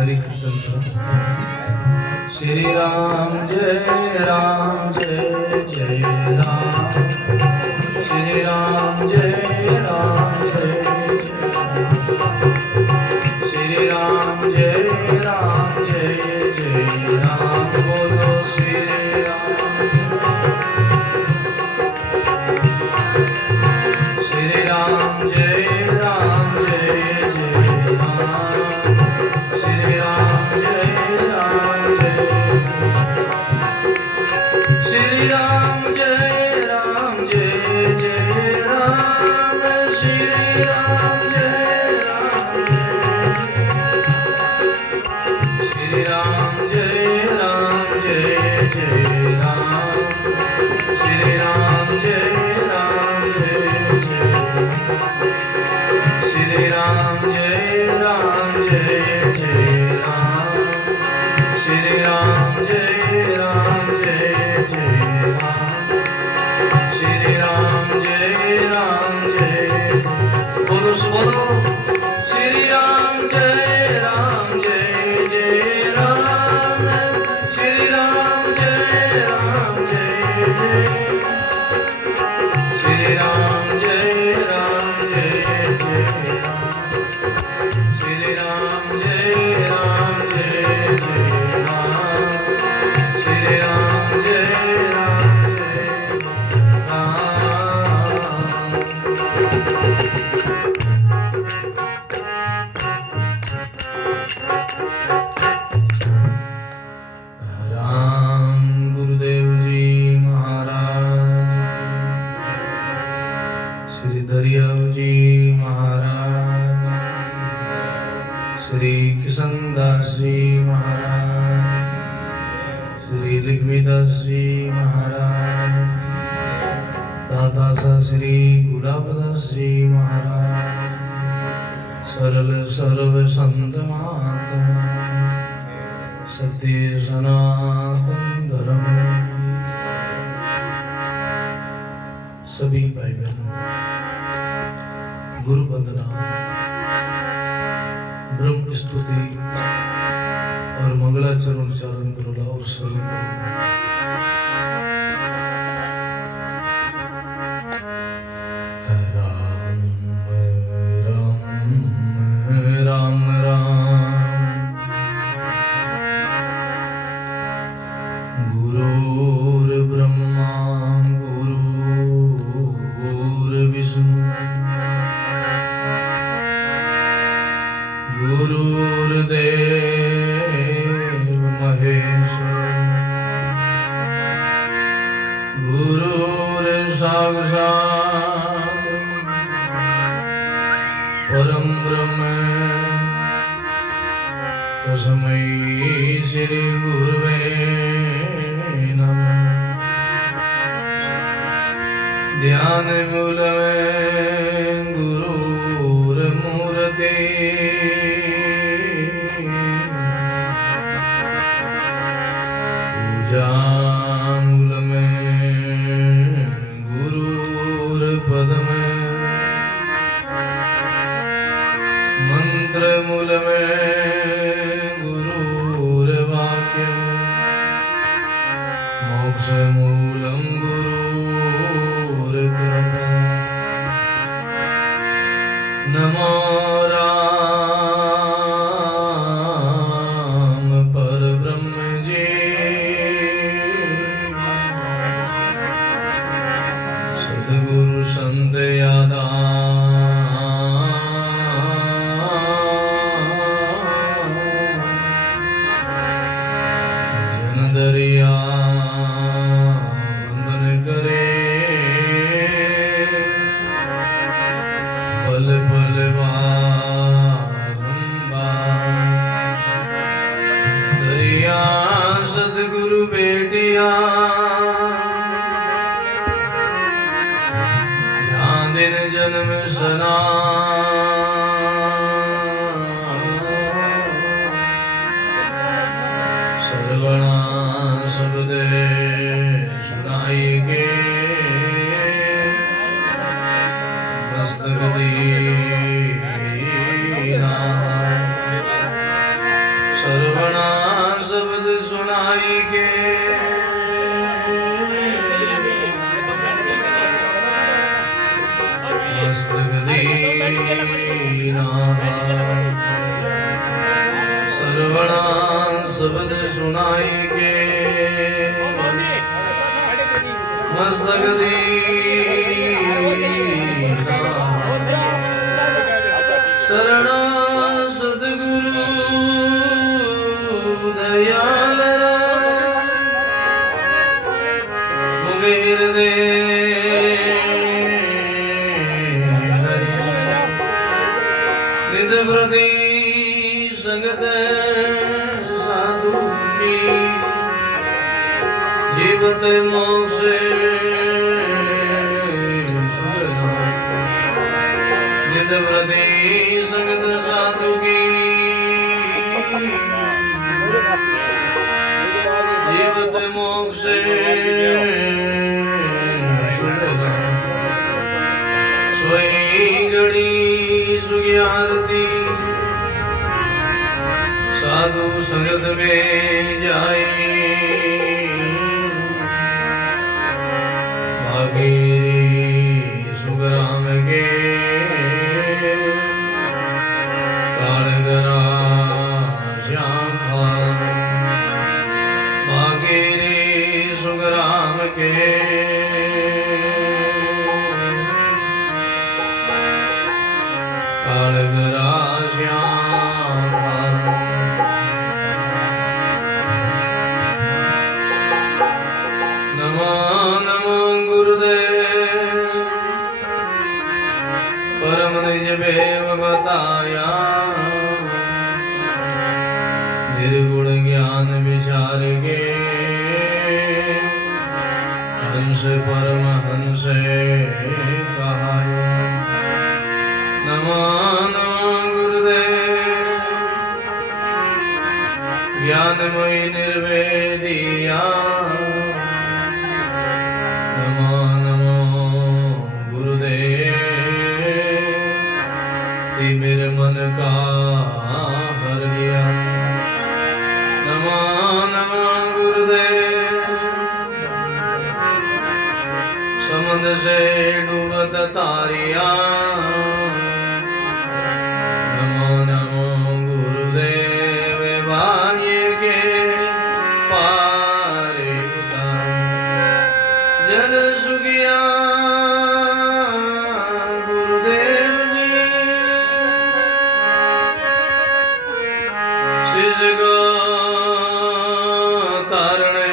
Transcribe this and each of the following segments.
हरि कीर्तन करो। श्री राम जय राम जय जय राम, श्री राम जय राम जय श्री राम जय राम जय जय राम, बोलो श्री राम। श्री राम जय राम जय जय राम, श्री राम जय राम जय श्री राम जय राम जय जय राम, श्री राम जय राम श्री राम जय राम जय जय राम, श्री राम जय राम जय श्री राम जय राम जय जय राम, श्री राम जय राम जय जय राम, श्री राम जय राम जय, बोलो बोलो श्री राम जय राम जय जय राम, श्री राम जय राम जय जय श्री राम जय राम जय जय राम, श्री राम जय राम जय जय राम, श्री राम जय राम जय राम। राम गुरुदेव जी महाराज, श्री दरियाव जी महाराज, श्री किशनदास जी महाराज, श्री लक्ष्मीदास जी महाराज, दादा सा श्री गुलाबदास जी महाराज, सरल सर्व संत महात्मा, सत्य सनातन धर्म। सभी भाई बहनों, गुरु वंदना, ब्रह्म स्तुति और मंगलाचरण उच्चारण करो ला और सभी राम राम राम राम, गुरुर्ब्रह्मा गुरुर्विष्णु गुरुर्देव महेश्वर, गुरुर्साक्षात् परम ब्रह्म, तस्मै श्री गुरुवे नमः। ध्यान मूल में गुरुर्मूर्ति, पूजा मूल में गुरुर्पद में, मंत्र मूल में गुरुर्वाक्य, मोक्ष मूलम गुरुर्कृपा। नमो राम परब्रह्म जी, सद्गुरु संत यादा जन दरिया वंदन करे, पल पल बारंबार दरिया सद्गुरु बेटिया, जहाँ दिन जन्म सना सर्वणा शब्द सुनाई के, मस्तक दीना श्रवणा शब्द सुनाई के मस्तक शरणा सदगुरु दयाल मुगे हृदय निध प्रति संगत साधु की जीवत मोक्ष निध प्रति संगत साधु की जीवत मोक्ष सोई घड़ी सुगी आरती साधु संगत में जाए भागीरी सुगराम के कालगरा शाखा भागीरी सुगराम के कालगरा शाखा नमो नमो गुरुदेव परम निज भेव बताया निर्गुण ज्ञान विचार के हंस परम हंस कहाया नमो नमो गुरुदेव ज्ञानमयी निर्वेदिया नमो नमो गुरुदेव ती मेरे मन का हर लिया नमो नमो गुरुदेव समुद्र से डूबत तारिया नमो नमो गुरुदेव भाग्य के पारे उतार जल सुखिया गुरुदेव जी शिष्य को तारने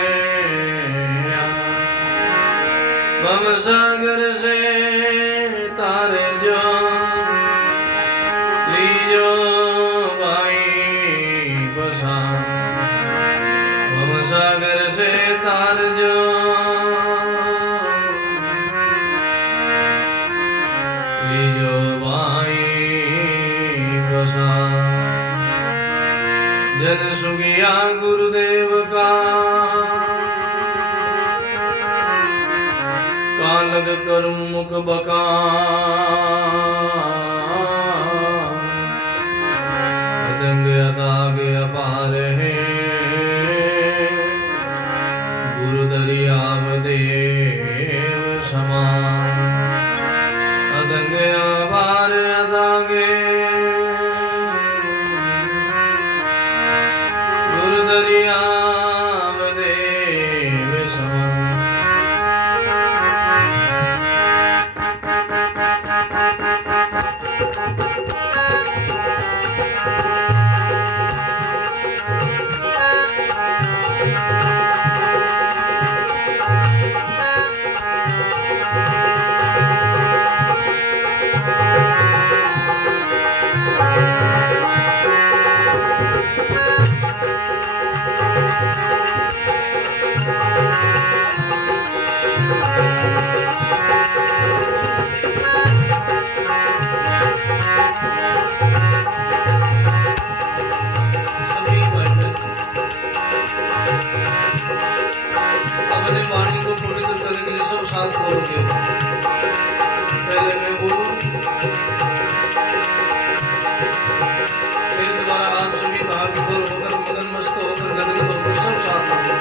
भव सागर से तारे जो लीजो भाई बसा भव सागर से तार जो लीजो भाई बसा जन सुगिया गुरुदेव का कालग करूं मुख बका अदंग अदाग अपार है गुरु दरियाव देव समान अदंग अपार अदागे गुरु दरियाव देव समान अपने वाणी को पवित्र करने के लिए सब साथ बोलोगे। पहले मैं बोलूं, फिर दोबारा आप सभी भाग्यपूर्ण होकर मगन मस्त होकर गदगद होकर सब साथ बोलो।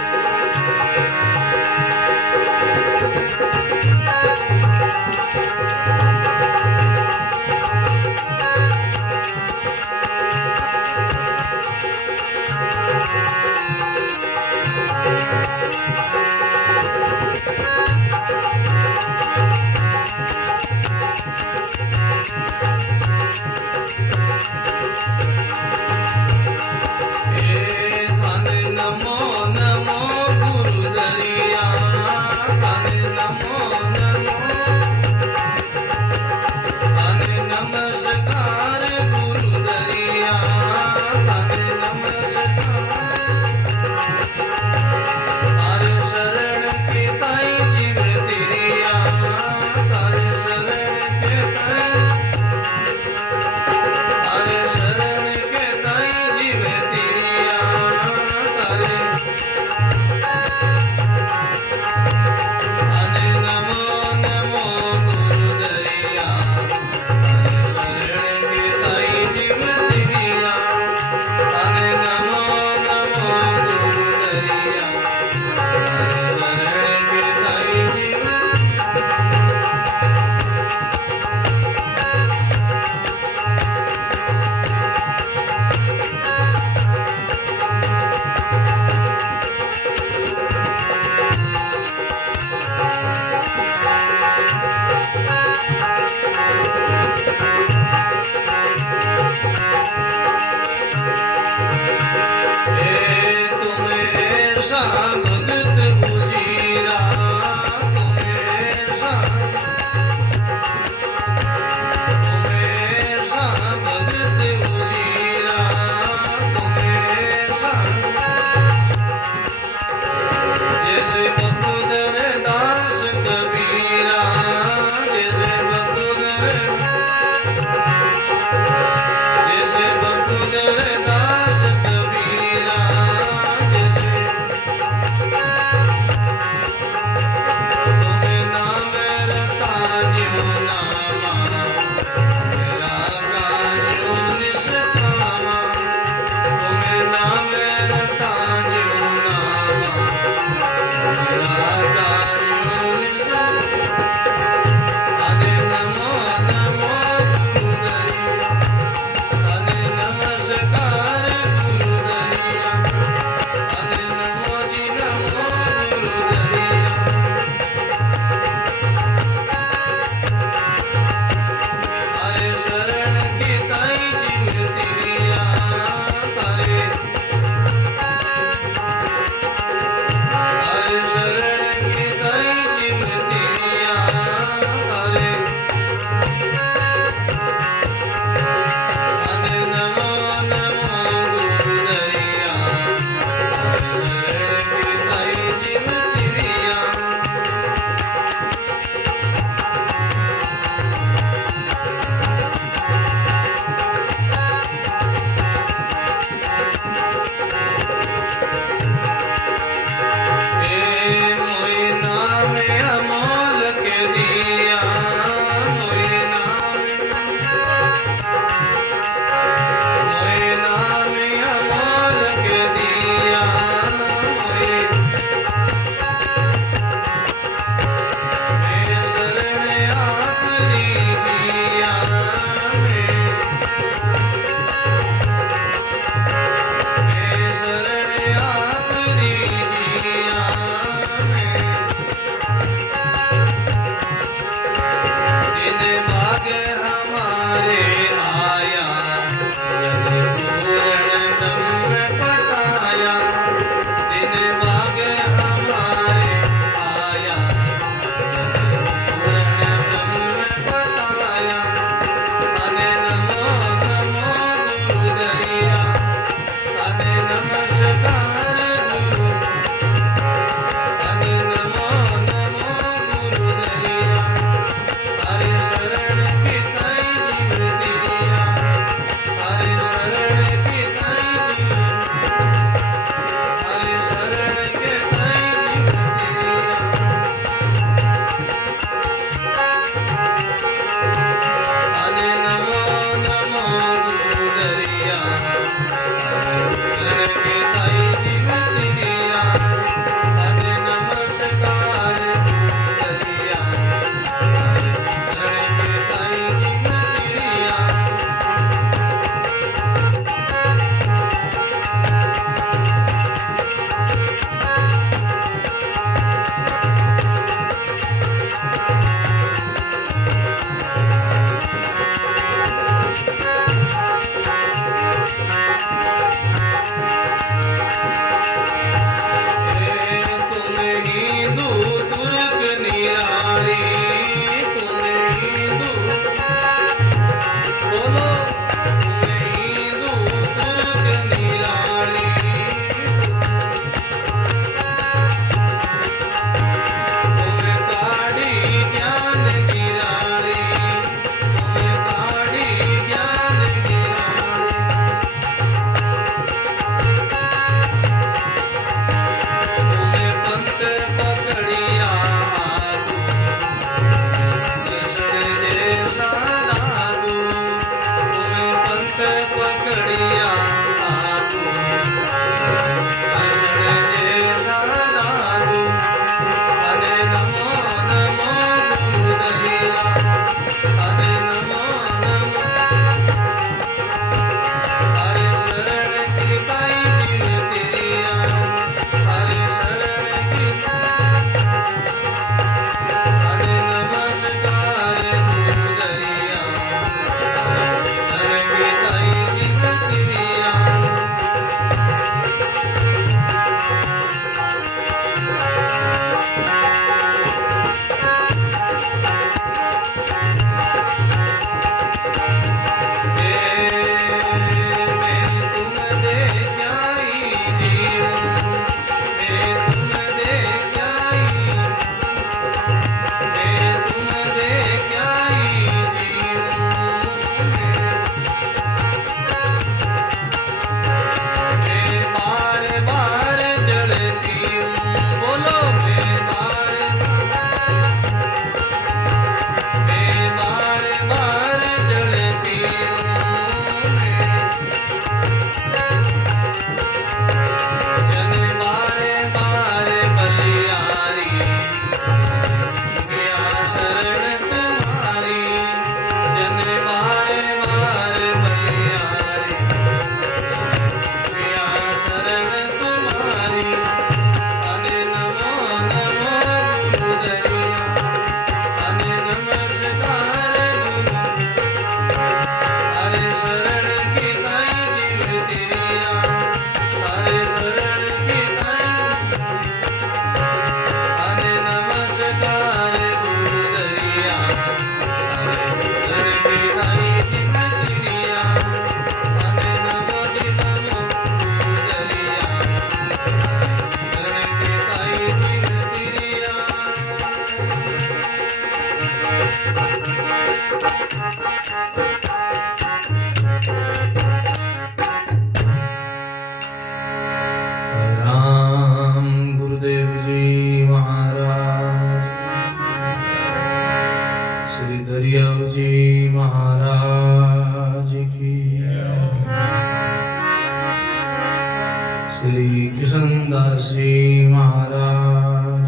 श्री कृष्णदास जी महाराज,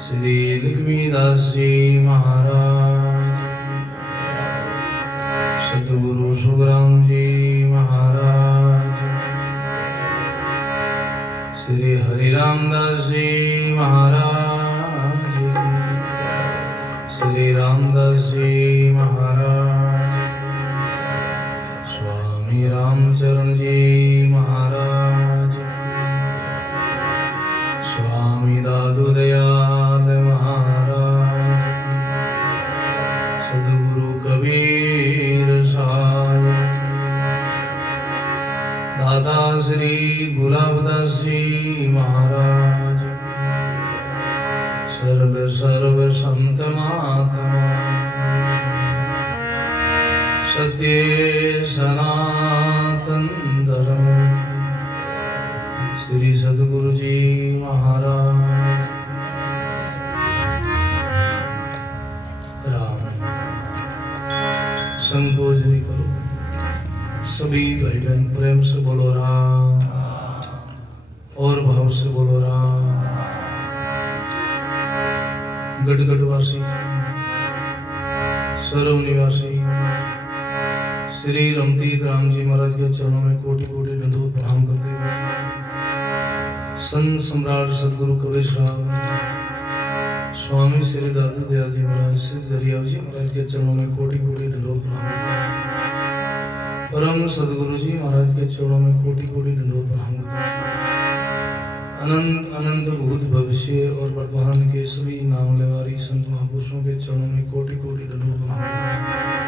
श्री लक्ष्मीदास जी महाराज, सतगुरु सुखराम जी महाराज, श्री हरिरामदास जी महाराज, श्री रामदास जी महाराज, स्वामी रामचरण जी महाराज, स्वामी दादू दयाल महाराज, सद्गुरु कबीर साहब, दादा श्री गुलाबदास जी महाराज, सर्व संत महात्मा, सत्य सनातन धर्म श्री सद्गुरु जी महाराज। राम संकोच नहीं करो, सभी भाई बहन प्रेम से बोलो राम, और भाव से बोलो राम। गढ़गढ़वासी, सरव निवासी श्री रमतीत राम जी महाराज के चरणों में कोटि कोटि दंडवत प्रणाम करते हुए संत सम्राट सदगुरु कबीर साहब, स्वामी श्री दादू दयाल जी महाराज, श्री दरियाव जी महाराज के चरणों में कोटि कोटि दंडवत प्रणाम करते हैं। परम सदगुरु जी महाराज के चरणों में कोटि कोटि दंडवत प्रणाम करते हैं। अनंत अनंत भूत भविष्य और वर्तमान के सभी नाम लेवारी संत महापुरुषों के चरणों में कोटि कोटि दंडवत प्रणाम करते हैं।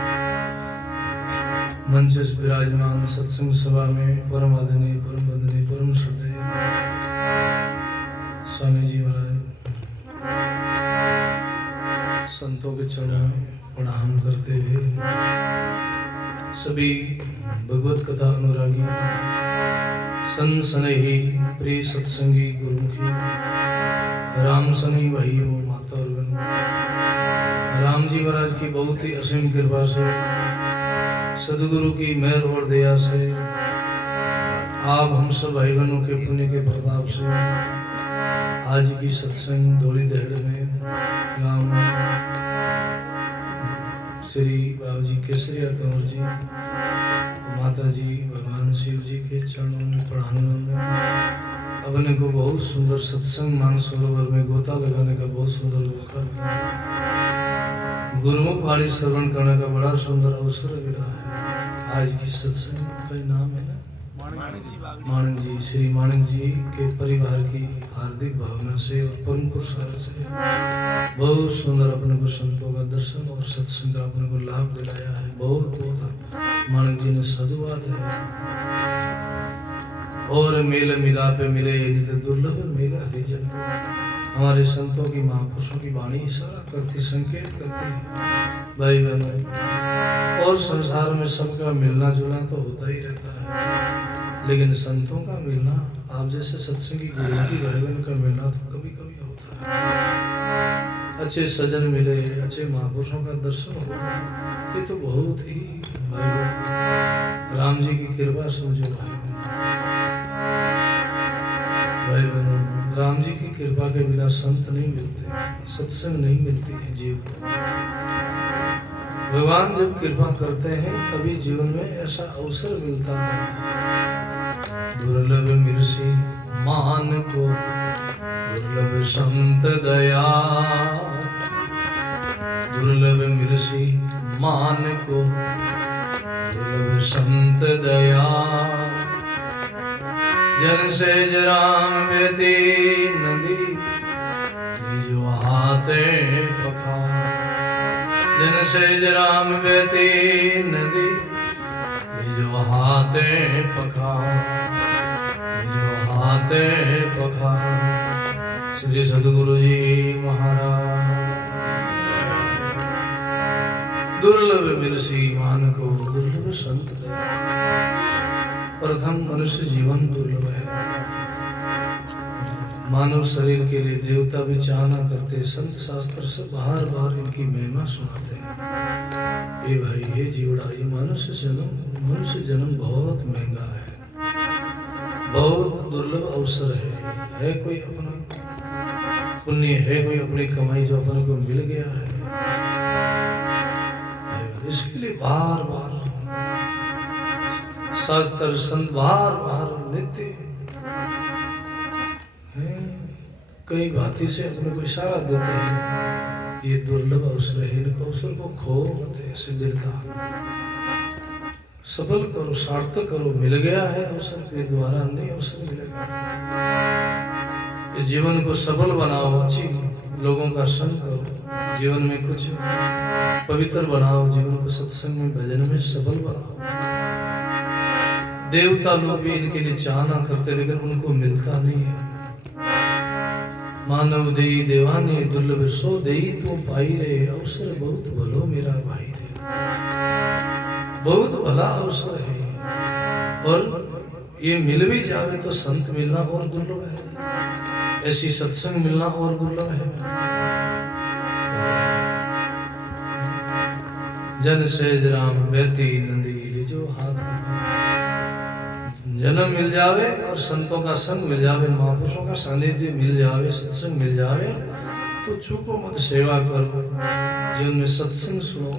मंच से विराजमान सत्संग सभा में परम आदरणीय, परम वंदनीय, परम श्रद्धेय स्वामी जी महाराज, संतों के चरणों में प्रणाम करते हुए सभी भगवत कथा अनुरागी, संत स्नेही, प्रिय सत्संगी, गुरुमुखी, राम सनी भाइयों, माता और बहनों, राम जी महाराज की बहुत ही असीम कृपा से, सदगुरु की मेहर और दया से, आप हम सब भाई बहनों के पुण्य के प्रताप से आज की सत्संग धोली दहेड़ में गांव में श्री बाबू जी केसरिया कंवर जी, माता जी, भगवान शिव जी के चरणों में प्रणाम में अपने को बहुत सुंदर सत्संग मानसरोवर में गोता लगाने का बहुत सुंदर मौका, गुरुमुख वाणी श्रवण करने का बड़ा सुंदर अवसर मिला है। आज की सत्संग का नाम है ना माणिक जी, श्री माणिक जी के परिवार की हार्दिक भावना से और परम पुरुषार्थ से बहुत सुंदर अपने को संतों का दर्शन और सत्संग का अपने को लाभ दिलाया है। बहुत बहुत माणिक जी ने साधुवाद है। और मेल मिलाप मिले नित्य दुर्लभ मेला हरिजन, हमारे संतों की महापुरुषों की वाणी इशारा करती, संकेत करती है भाई बहनों। और संसार में सबका मिलना जुलना तो होता ही रहता है, लेकिन संतों का मिलना, आप जैसे सत्संगी गुरु की भाई बहन का मिलना तो कभी कभी होता है। अच्छे सजन मिले, अच्छे महापुरुषों का दर्शन हो, ये तो बहुत ही भाई बहन राम जी की कृपा समझो भाई बहनों। राम जी की कृपा के बिना संत नहीं मिलते, सत्संग नहीं मिलती है जीव को। भगवान जब कृपा करते हैं तभी जीवन में ऐसा अवसर मिलता है। दुर्लभ मिर्षि मान को, दुर्लभ संत दया, दुर्लभ मिर्षि मान को, दुर्लभ संत दया, जन से राम बेटी नदी निजो हाथे पखार, जन से राम बेटी नदी निजो हाथे पखार, निजो हाथे पखार। श्री सद्गुरु जी महाराज। दुर्लभ मिर्षि मान को, दुर्लभ संत दया। प्रथम मनुष्य जीवन दुर्लभ है। मानव शरीर के लिए देवता भी चाहना करते, संत शास्त्र से बार बार इनकी महिमा सुनाते हैं। ये भाई, ये जीवड़ा, ये मनुष्य जन्म बहुत महंगा है। बहुत दुर्लभ अवसर है कोई अपना पुण्य है, कोई अपनी कमाई जो अपन को मिल गया है, इसके लिए बार बार शास्त्र संत बार बार नित्य कई भांति से अपने को इशारा देते हैं, ये दुर्लभ अवसर है, इन अवसर को खो मत, ऐसे मिलता सफल करो, सार्थक करो, मिल गया है अवसर के द्वारा नहीं अवसर मिलेगा। इस जीवन को सफल बनाओ, अच्छी लोगों का संग करो, जीवन में कुछ पवित्र बनाओ, जीवन को सत्संग में भजन में सफल बनाओ। देवता लोग भी इनके लिए चाहना करते लेकिन उनको मिलता नहीं है। मानव देई देवानी दुर्लभ सो देई तू पाई रे, अवसर बहुत भलो मेरा भाई रे, बहुत भला अवसर है। और ये मिल भी जावे तो संत मिलना और दुर्लभ है, ऐसी सत्संग मिलना और दुर्लभ है। जन सहज राम बहती नदी लीजो हाथ, जन्म मिल जावे और संतों का संग मिल जावे, महापुरुषों का सानिध्य मिल जावे, सत्संग मिल जावे तो चूको मत, सेवा करो, जीवन में सत्संग सुनो,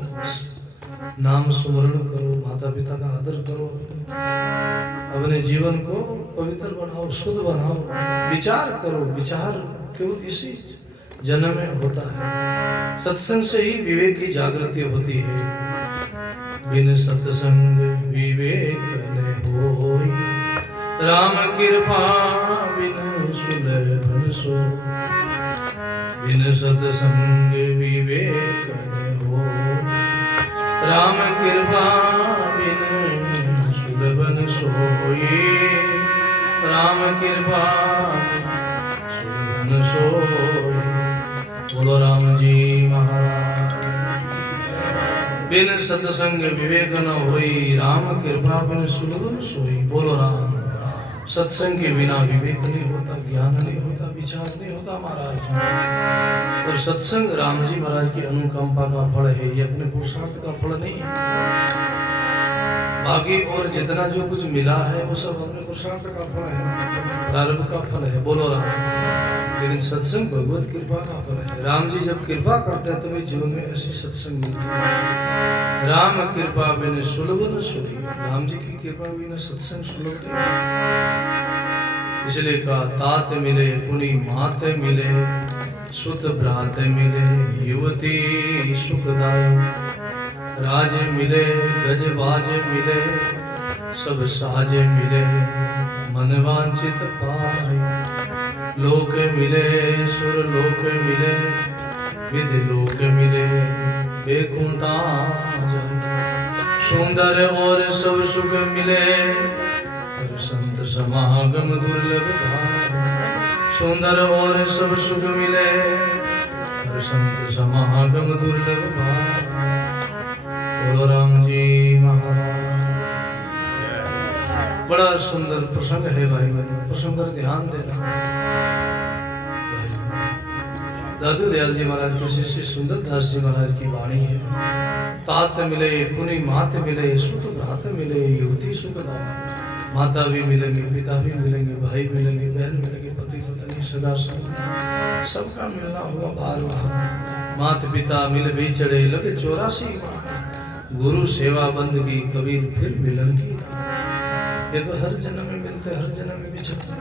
नाम सुमरण करो, माता पिता का आदर करो, अपने जीवन को पवित्र बनाओ, शुद्ध बनाओ, विचार करो। विचार केवल इसी जन्म में होता है, सत्संग से ही विवेक की जागृति होती है। बिन सत्संग विवेक न होई, राम कृपा बिन सुलभन सो, बिन सत्संग विवेक न होई, राम कृपा बिन सुलभन सोई, राम कृपा सुलभन सोई। बोलो राम जी महाराज। बिन सत्संग विवेक न होई, राम कृपा बिन सुलभन सोई। बोलो राम। सत्संग के बिना विवेक नहीं होता, ज्ञान नहीं होता, विचार नहीं होता महाराज। और सत्संग राम जी महाराज की अनुकंपा का फल है, ये अपने पुरुषार्थ का फल नहीं है। बाकी और जितना जो कुछ मिला है वो सब अपने पुरुषार्थ का फल है, प्रारंभ का फल है। बोलो राम। लेकिन सत्संग भगवत कृपा का फल है। राम जी जब कृपा करते हैं तभी जीवन में ऐसी सत्संग मिलती है। राम कृपा बिन सुलभ न सोई, राम जी की कृपा बिना सत्संग सुलभ नहीं। इसलिए कहा तात मिले पुनि मात मिले, सुत भ्रात मिले युवती सुखदाय, राज मिले गज बाज मिले, सब साज मिले मन वांछित पाए। लोक मिले सुर लोक मिले, विधि लोक मिले बेकुंठा जाए। सुंदर और सब सुख मिले, पर संत समागम दुर्लभ भाई। सुंदर और सब सुख मिले, पर संत समागम दुर्लभ भाई। बोलो राम जी महाराज। बड़ा सुंदर प्रसंग है भाई बहन, प्रसंग पर ध्यान देना। दादू दयाल जी महाराज के शिष्य सुंदर दास जी महाराज की वाणी है। तात मिले पुनि मात मिले, सुत भ्रात मिले युवती सुखदाय। माता भी मिलेंगे, पिता भी मिलेंगे, भाई मिलेंगे, बहन मिलेंगे, पति पत्नी सगा संबंधी सबका मिलना होगा बार बार। मात पिता मिल भी चढ़े लगे 84 माह, गुरु सेवा बंदगी कबीर फिर मिलन की। ये तो हर जन्म में मिलते, हर जन्म में बिछड़ते।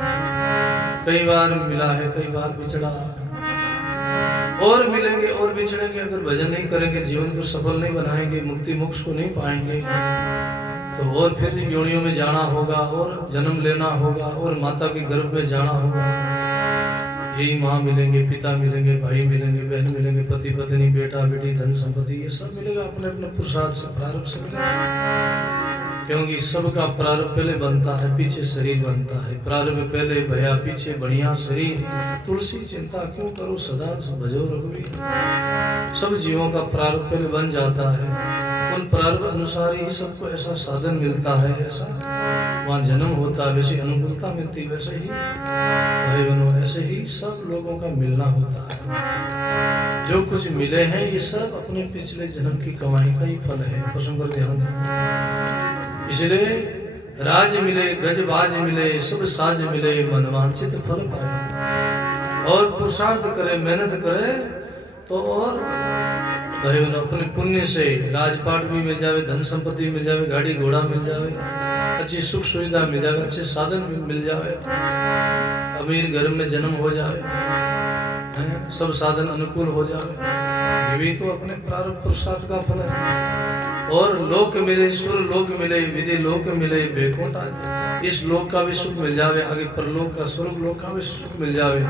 कई बार मिला है, कई बार बिछड़ा, और मिलेंगे और बिछड़ेंगे। अगर भजन नहीं करेंगे, जीवन को सफल नहीं बनाएंगे, मुक्ति मोक्ष को नहीं पाएंगे, तो और फिर योनियों में जाना होगा, और जन्म लेना होगा, और माता के गर्भ में जाना होगा। यही माँ मिलेंगे, पिता मिलेंगे, भाई मिलेंगे, बहन मिलेंगे, पति पत्नी, बेटा बेटी, धन संपत्ति, ये सब मिलेगा अपने अपने पुरुषार्थ से, प्रारब्ध से मिलेगा। क्योंकि सबका प्रारब्ध पहले बनता है, पीछे शरीर बनता है। प्रारब्ध पहले भया, पीछे बढ़िया शरीर। तुलसी चिंता क्यों करो सदा भजो रघुवीर। सब जीवों का प्रारब्ध पहले बन जाता है, उन प्रारब्ध अनुसार ही सबको ऐसा साधन मिलता है, ऐसा वहाँ जन्म होता है, वैसी अनुकूलता मिलती, वैसे ही भाई बहनों ऐसे ही सब लोगों का मिलना होता है। जो कुछ मिले हैं ये सब अपने पिछले जन्म की कमाई का ही फल है। प्रसंग पर ध्यान दो। इसलिए राज मिले गज बाज मिले सब साज मिले मन वांछित फल पाए। और पुरुषार्थ करे मेहनत करे तो और भाई उन्हें अपने पुण्य से राजपाट भी मिल जावे, धन संपत्ति मिल जावे, गाड़ी घोड़ा मिल जावे, अच्छी सुख सुविधा मिल जावे, अच्छे साधन भी मिल जावे, अमीर घर में जन्म हो जावे, सब साधन अनुकूल हो जावे। ये भी तो अपने प्रारब्ध पुरुषार्थ का फल है। और लोक मिले सुर लोक मिले विधि लोक मिले बैकुंठ आ जाए, इस लोक का भी सुख मिल जावे, आगे परलोक का स्वर्ग लोक का भी सुख मिल जावे।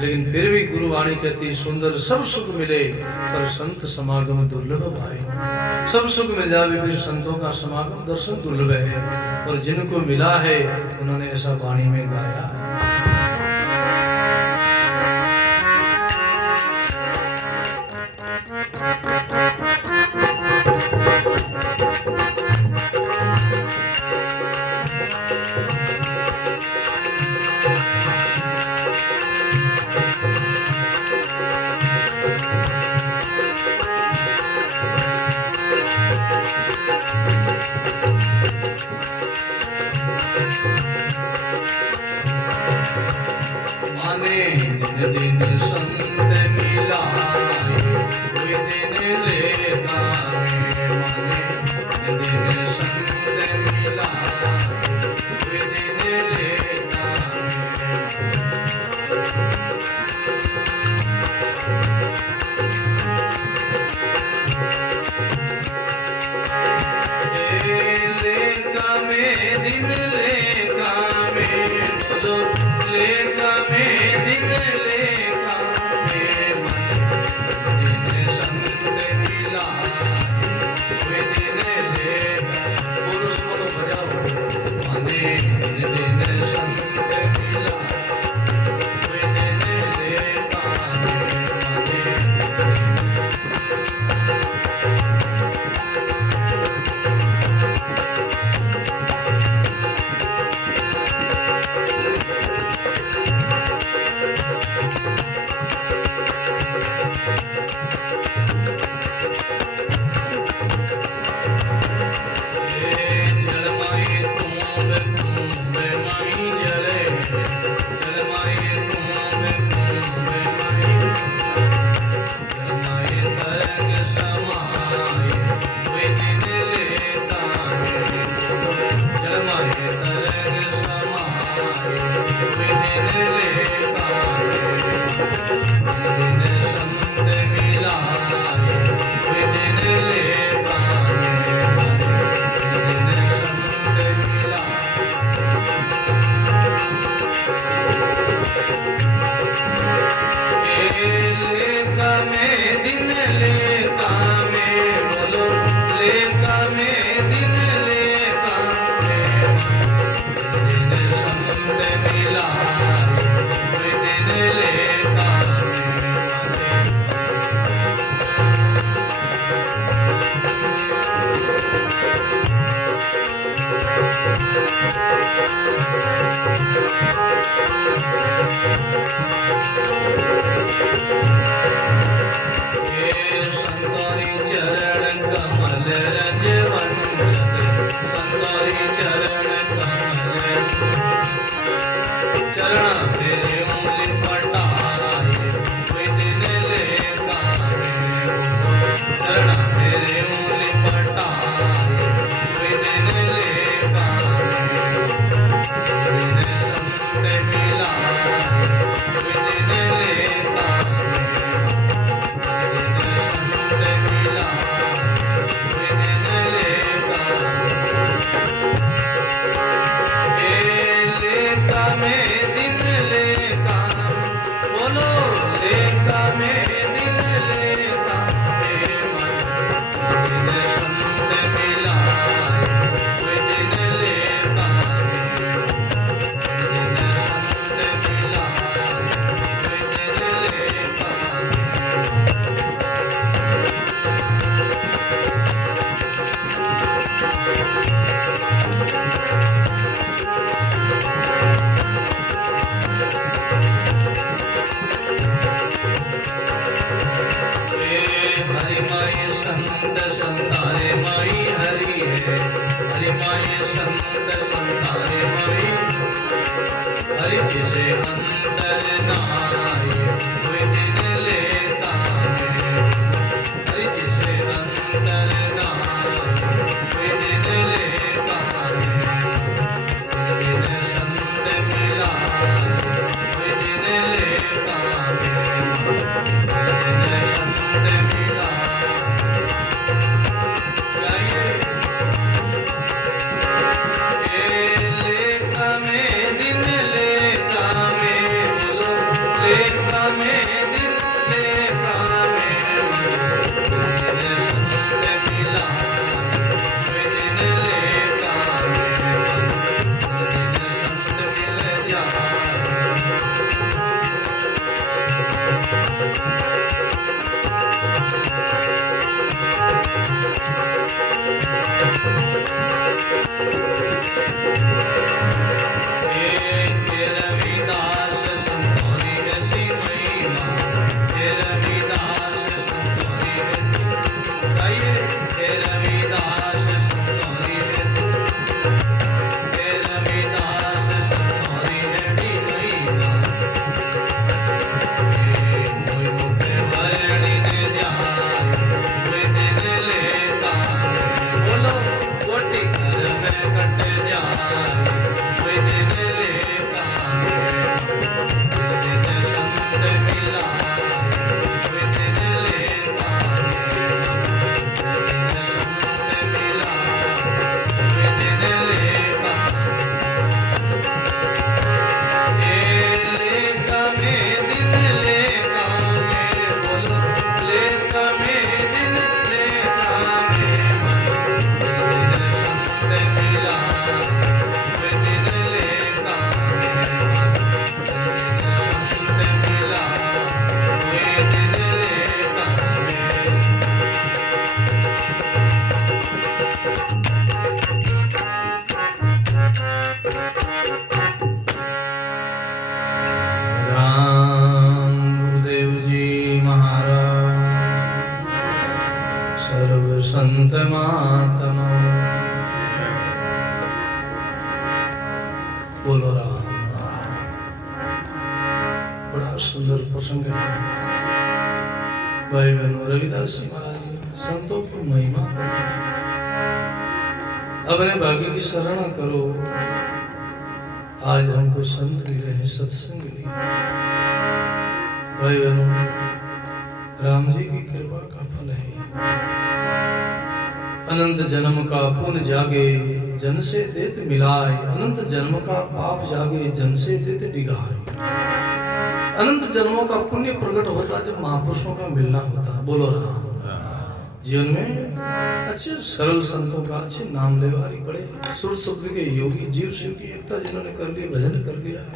लेकिन फिर भी गुरु वाणी कहती सुंदर सब सुख मिले पर संत समागम दुर्लभ भाई। सब सुख मिल जावे फिर संतों का समागम दर्शन दुर्लभ है। और जिनको मिला है उन्होंने ऐसा वाणी में गाया है। दिन संत मिलाए कोई दिन लेगा दिन संत मिलाए कोई दिन लेगा। लेगा में दिन लेगा में चलो लेगा में दिन लेगा में दिन संत मिला वे दिन लेगा। पुरुष को बजाओ माने दिन संत मिला वे दिन लेगा मिला हरि जिसे अंतर नाई कोई दिन लेता है हरि जिसे अंतर नाई कोई दिन लेता है बिन संत मिला कोई दिन लेता है बिन संत मिला संत महात्मा बोलो राम। बड़ा सुंदर प्रसंग है भाई बहनों। रविदास जी महाराज संतों की महिमा करो, अपने भाग्य की शरण करो। आज हमको संत मिले हैं, सत्संग मिली। भाई बहनों, राम जी की कृपा का फल है अनंत जन्म का पुण्य जागे जन से देत मिलाए, अनंत जन्म का पाप जागे जन से देत डिगाए। अनंत जन्मों का पुण्य प्रकट होता जब महापुरुषों का मिलना होता। बोलो राम। जीवन में अच्छे सरल संतों का अच्छे नाम लेवारी बड़े सुर शब्द के योगी जीव शिव की एकता जिन्होंने कर लिया, भजन कर लिया है,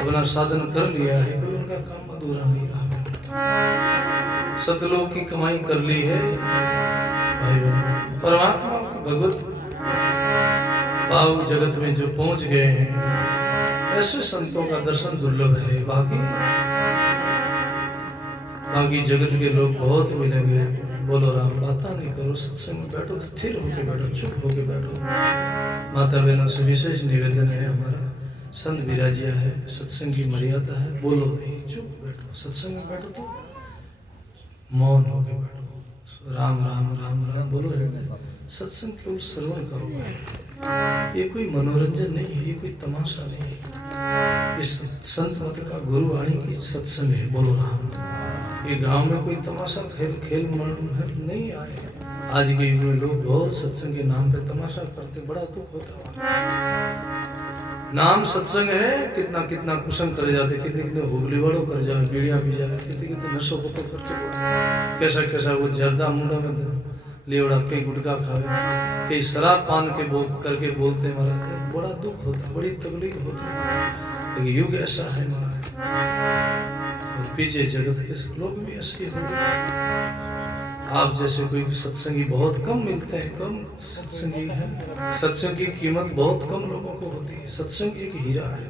अपना साधन कर लिया है, कोई उनका काम अधूरा नहीं रहा। सतलोक की कमाई कर ली है भाई बहनों। परमात्मा भगवत भाव जगत में जो पहुंच गए हैं, ऐसे संतों का दर्शन दुर्लभ है। बाकी जगत के लोग बहुत मिलेंगे। बोलो राम। बात नहीं करो, सत्संग में बैठो, स्थिर होके बैठो, चुप होके बैठो। माता बहनों से विशेष निवेदन है हमारा, संत विराजिया है, सत्संग की मर्यादा है। बोलो नहीं, चुप बैठो। सत्संग में बैठो तो मौन होके बैठो। राम राम राम राम बोलो। सत्संग केवल श्रवण करो। ये कोई मनोरंजन नहीं है, ये कोई तमाशा नहीं है। इस संत मत का गुरुवाणी की सत्संग है। बोलो राम। ये गांव में कोई तमाशा खेल नहीं आए। आज के युग में लोग बहुत सत्संग के नाम पे तमाशा करते, बड़ा दुख होता है। नाम सत्संग है, कितना कितना कुसंग कर जाते, कितने कितने हुगली वड़ो कर जाए, बीड़ियां पी जाए, कितने कितने नशो को तो करके कैसा कैसा वो जर्दा मुंडा में लेवड़ा, कई गुटखा खावे, कई शराब पान के करके बोलते महाराज। बड़ा दुख होता, बड़ी तकलीफ होती। लेकिन युग ऐसा है महाराज, और पीछे जगत के लोग भी ऐसे हो गए। आप जैसे कोई सत्संगी बहुत कम मिलते हैं, कम सत्संगी है। सत्संग की कीमत बहुत कम लोगों को होती है। सत्संग एक हीरा है।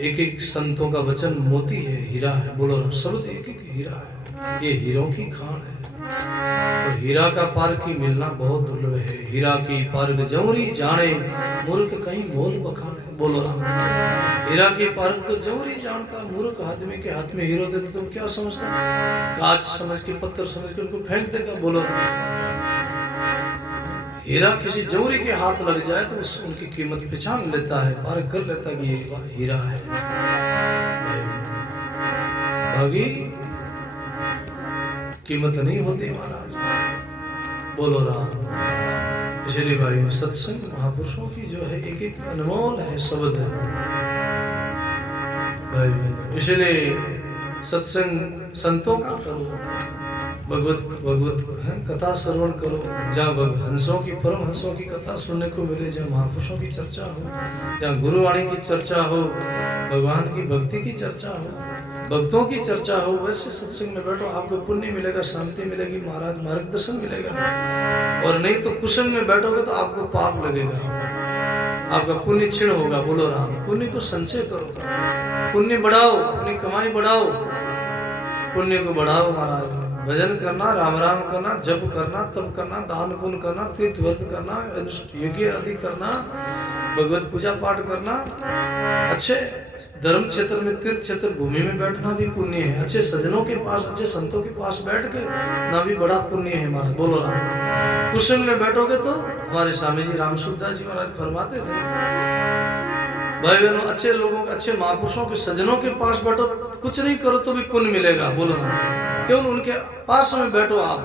एक एक संतों का वचन मोती है, हीरा है। बोलो शब्द एक एक हीरा है। ये हीरों की खान है। और हीरा का पार्क की मिलना बहुत दुर्लभ है। हीरा की पार्क जौहरी जाने, मूर्ख कहीं मोल बखाने। बोलो राम। हीरा की पार्क तो जौहरी जानता, मूर्ख आदमी के हाथ में हीरो दे तो तुम क्या समझता? कांच समझ के, पत्थर समझ के उनको फेंक देगा। बोलो राम। हीरा किसी जौहरी के हाथ लग जाए तो उनकी कीमत पहचान लेता है, पार्क कर लेता कि ये हीरा है। बाकी कीमत नहीं होती महाराज। बोलो राम। इसलिए भाई सत्संग महापुरुषों की जो है एक एक अनमोल है शब्द है भाई। इसलिए सत्संग संतों का करो, भगवत कथा श्रवण करो, जहाँ हंसों की, परम हंसों की कथा सुनने को मिले, जहाँ महापुरुषों की चर्चा हो, जहाँ गुरुवाणी की चर्चा हो, भगवान की भक्ति की चर्चा हो, भक्तों की चर्चा हो, वैसे सत्संग में बैठो, आपको पुण्य मिलेगा, शांति मिलेगी, महाराज मार्गदर्शन मिलेगा। और नहीं तो कुशन में बैठोगे तो आपको पाप लगेगा, आपका पुण्य क्षीण होगा। बोलो राम। पुण्य को संचय करो, पुण्य बढ़ाओ, अपनी कमाई बढ़ाओ, पुण्य को बढ़ाओ महाराज। भजन करना, राम राम करना, जप करना, तप करना, दान पुण्य करना, तीर्थ व्रत करना, यज्ञ आदि करना, भगवत पूजा पाठ करना, अच्छे धर्म क्षेत्र में, तीर्थ क्षेत्र भूमि में बैठना भी पुण्य है। अच्छे सज्जनों के पास, अच्छे संतों के पास बैठ के ना भी बड़ा पुण्य है हमारा। बोलो राम। कुशन में बैठोगे तो हमारे स्वामी जी राम सूरदास जी महाराज फरमाते थे, भाई बहनों, अच्छे लोगों, अच्छे महापुरुषों के, सज्जनों के पास बैठो, कुछ नहीं करो तो भी पुण्य मिलेगा। बोलो राम। क्यों? उनके पास में बैठो आप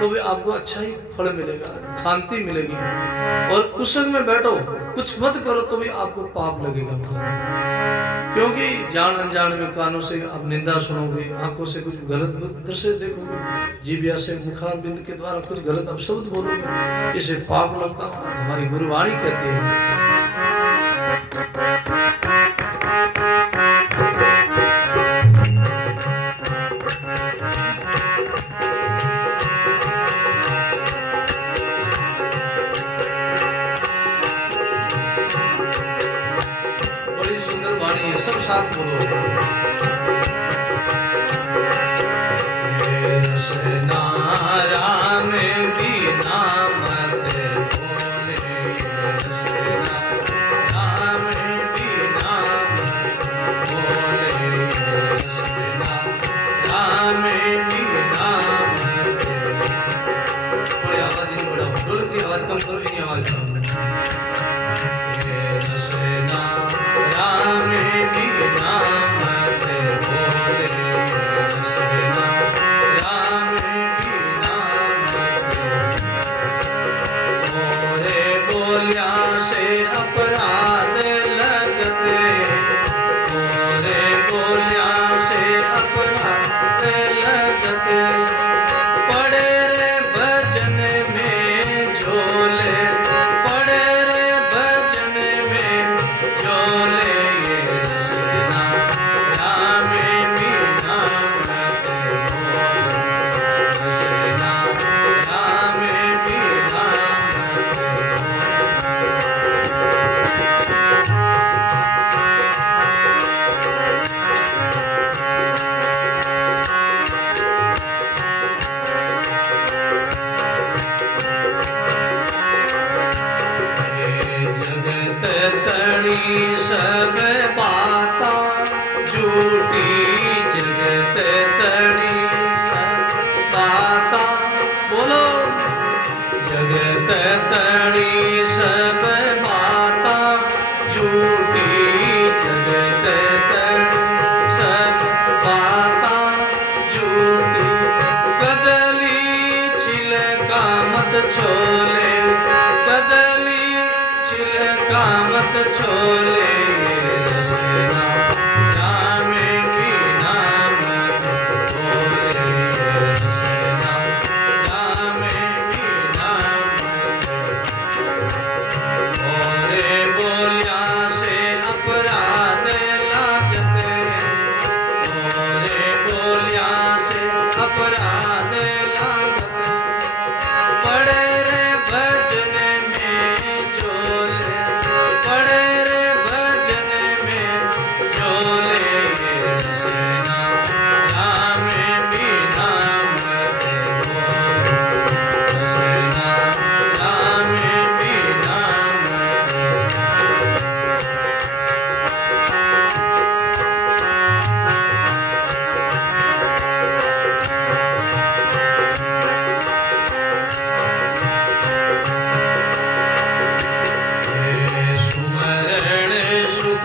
तो भी आपको अच्छा ही फल मिलेगा, शांति मिलेगी। और कुशन में बैठो, कुछ मत करो तो भी आपको पाप लगेगा। क्योंकि जान अनजान में कानों से आप निंदा सुनोगे, आंखों से कुछ गलत दृश्य देखोगे, जीभिया से मुखारबिंद के द्वारा कुछ गलत अपशब्द बोलोगे, इसे पाप लगता है। हमारी गुरुवाणी कहती है, साथ बोलो। रसना राम बिना मत बोले, रसना राम बिना मत बोले, रसना राम बिना मत बोले। थोड़ी आवाज नहीं बढ़ाओ, ढोल की आवाज कम करो, नहीं आवाज कम। रसना राम बिना मत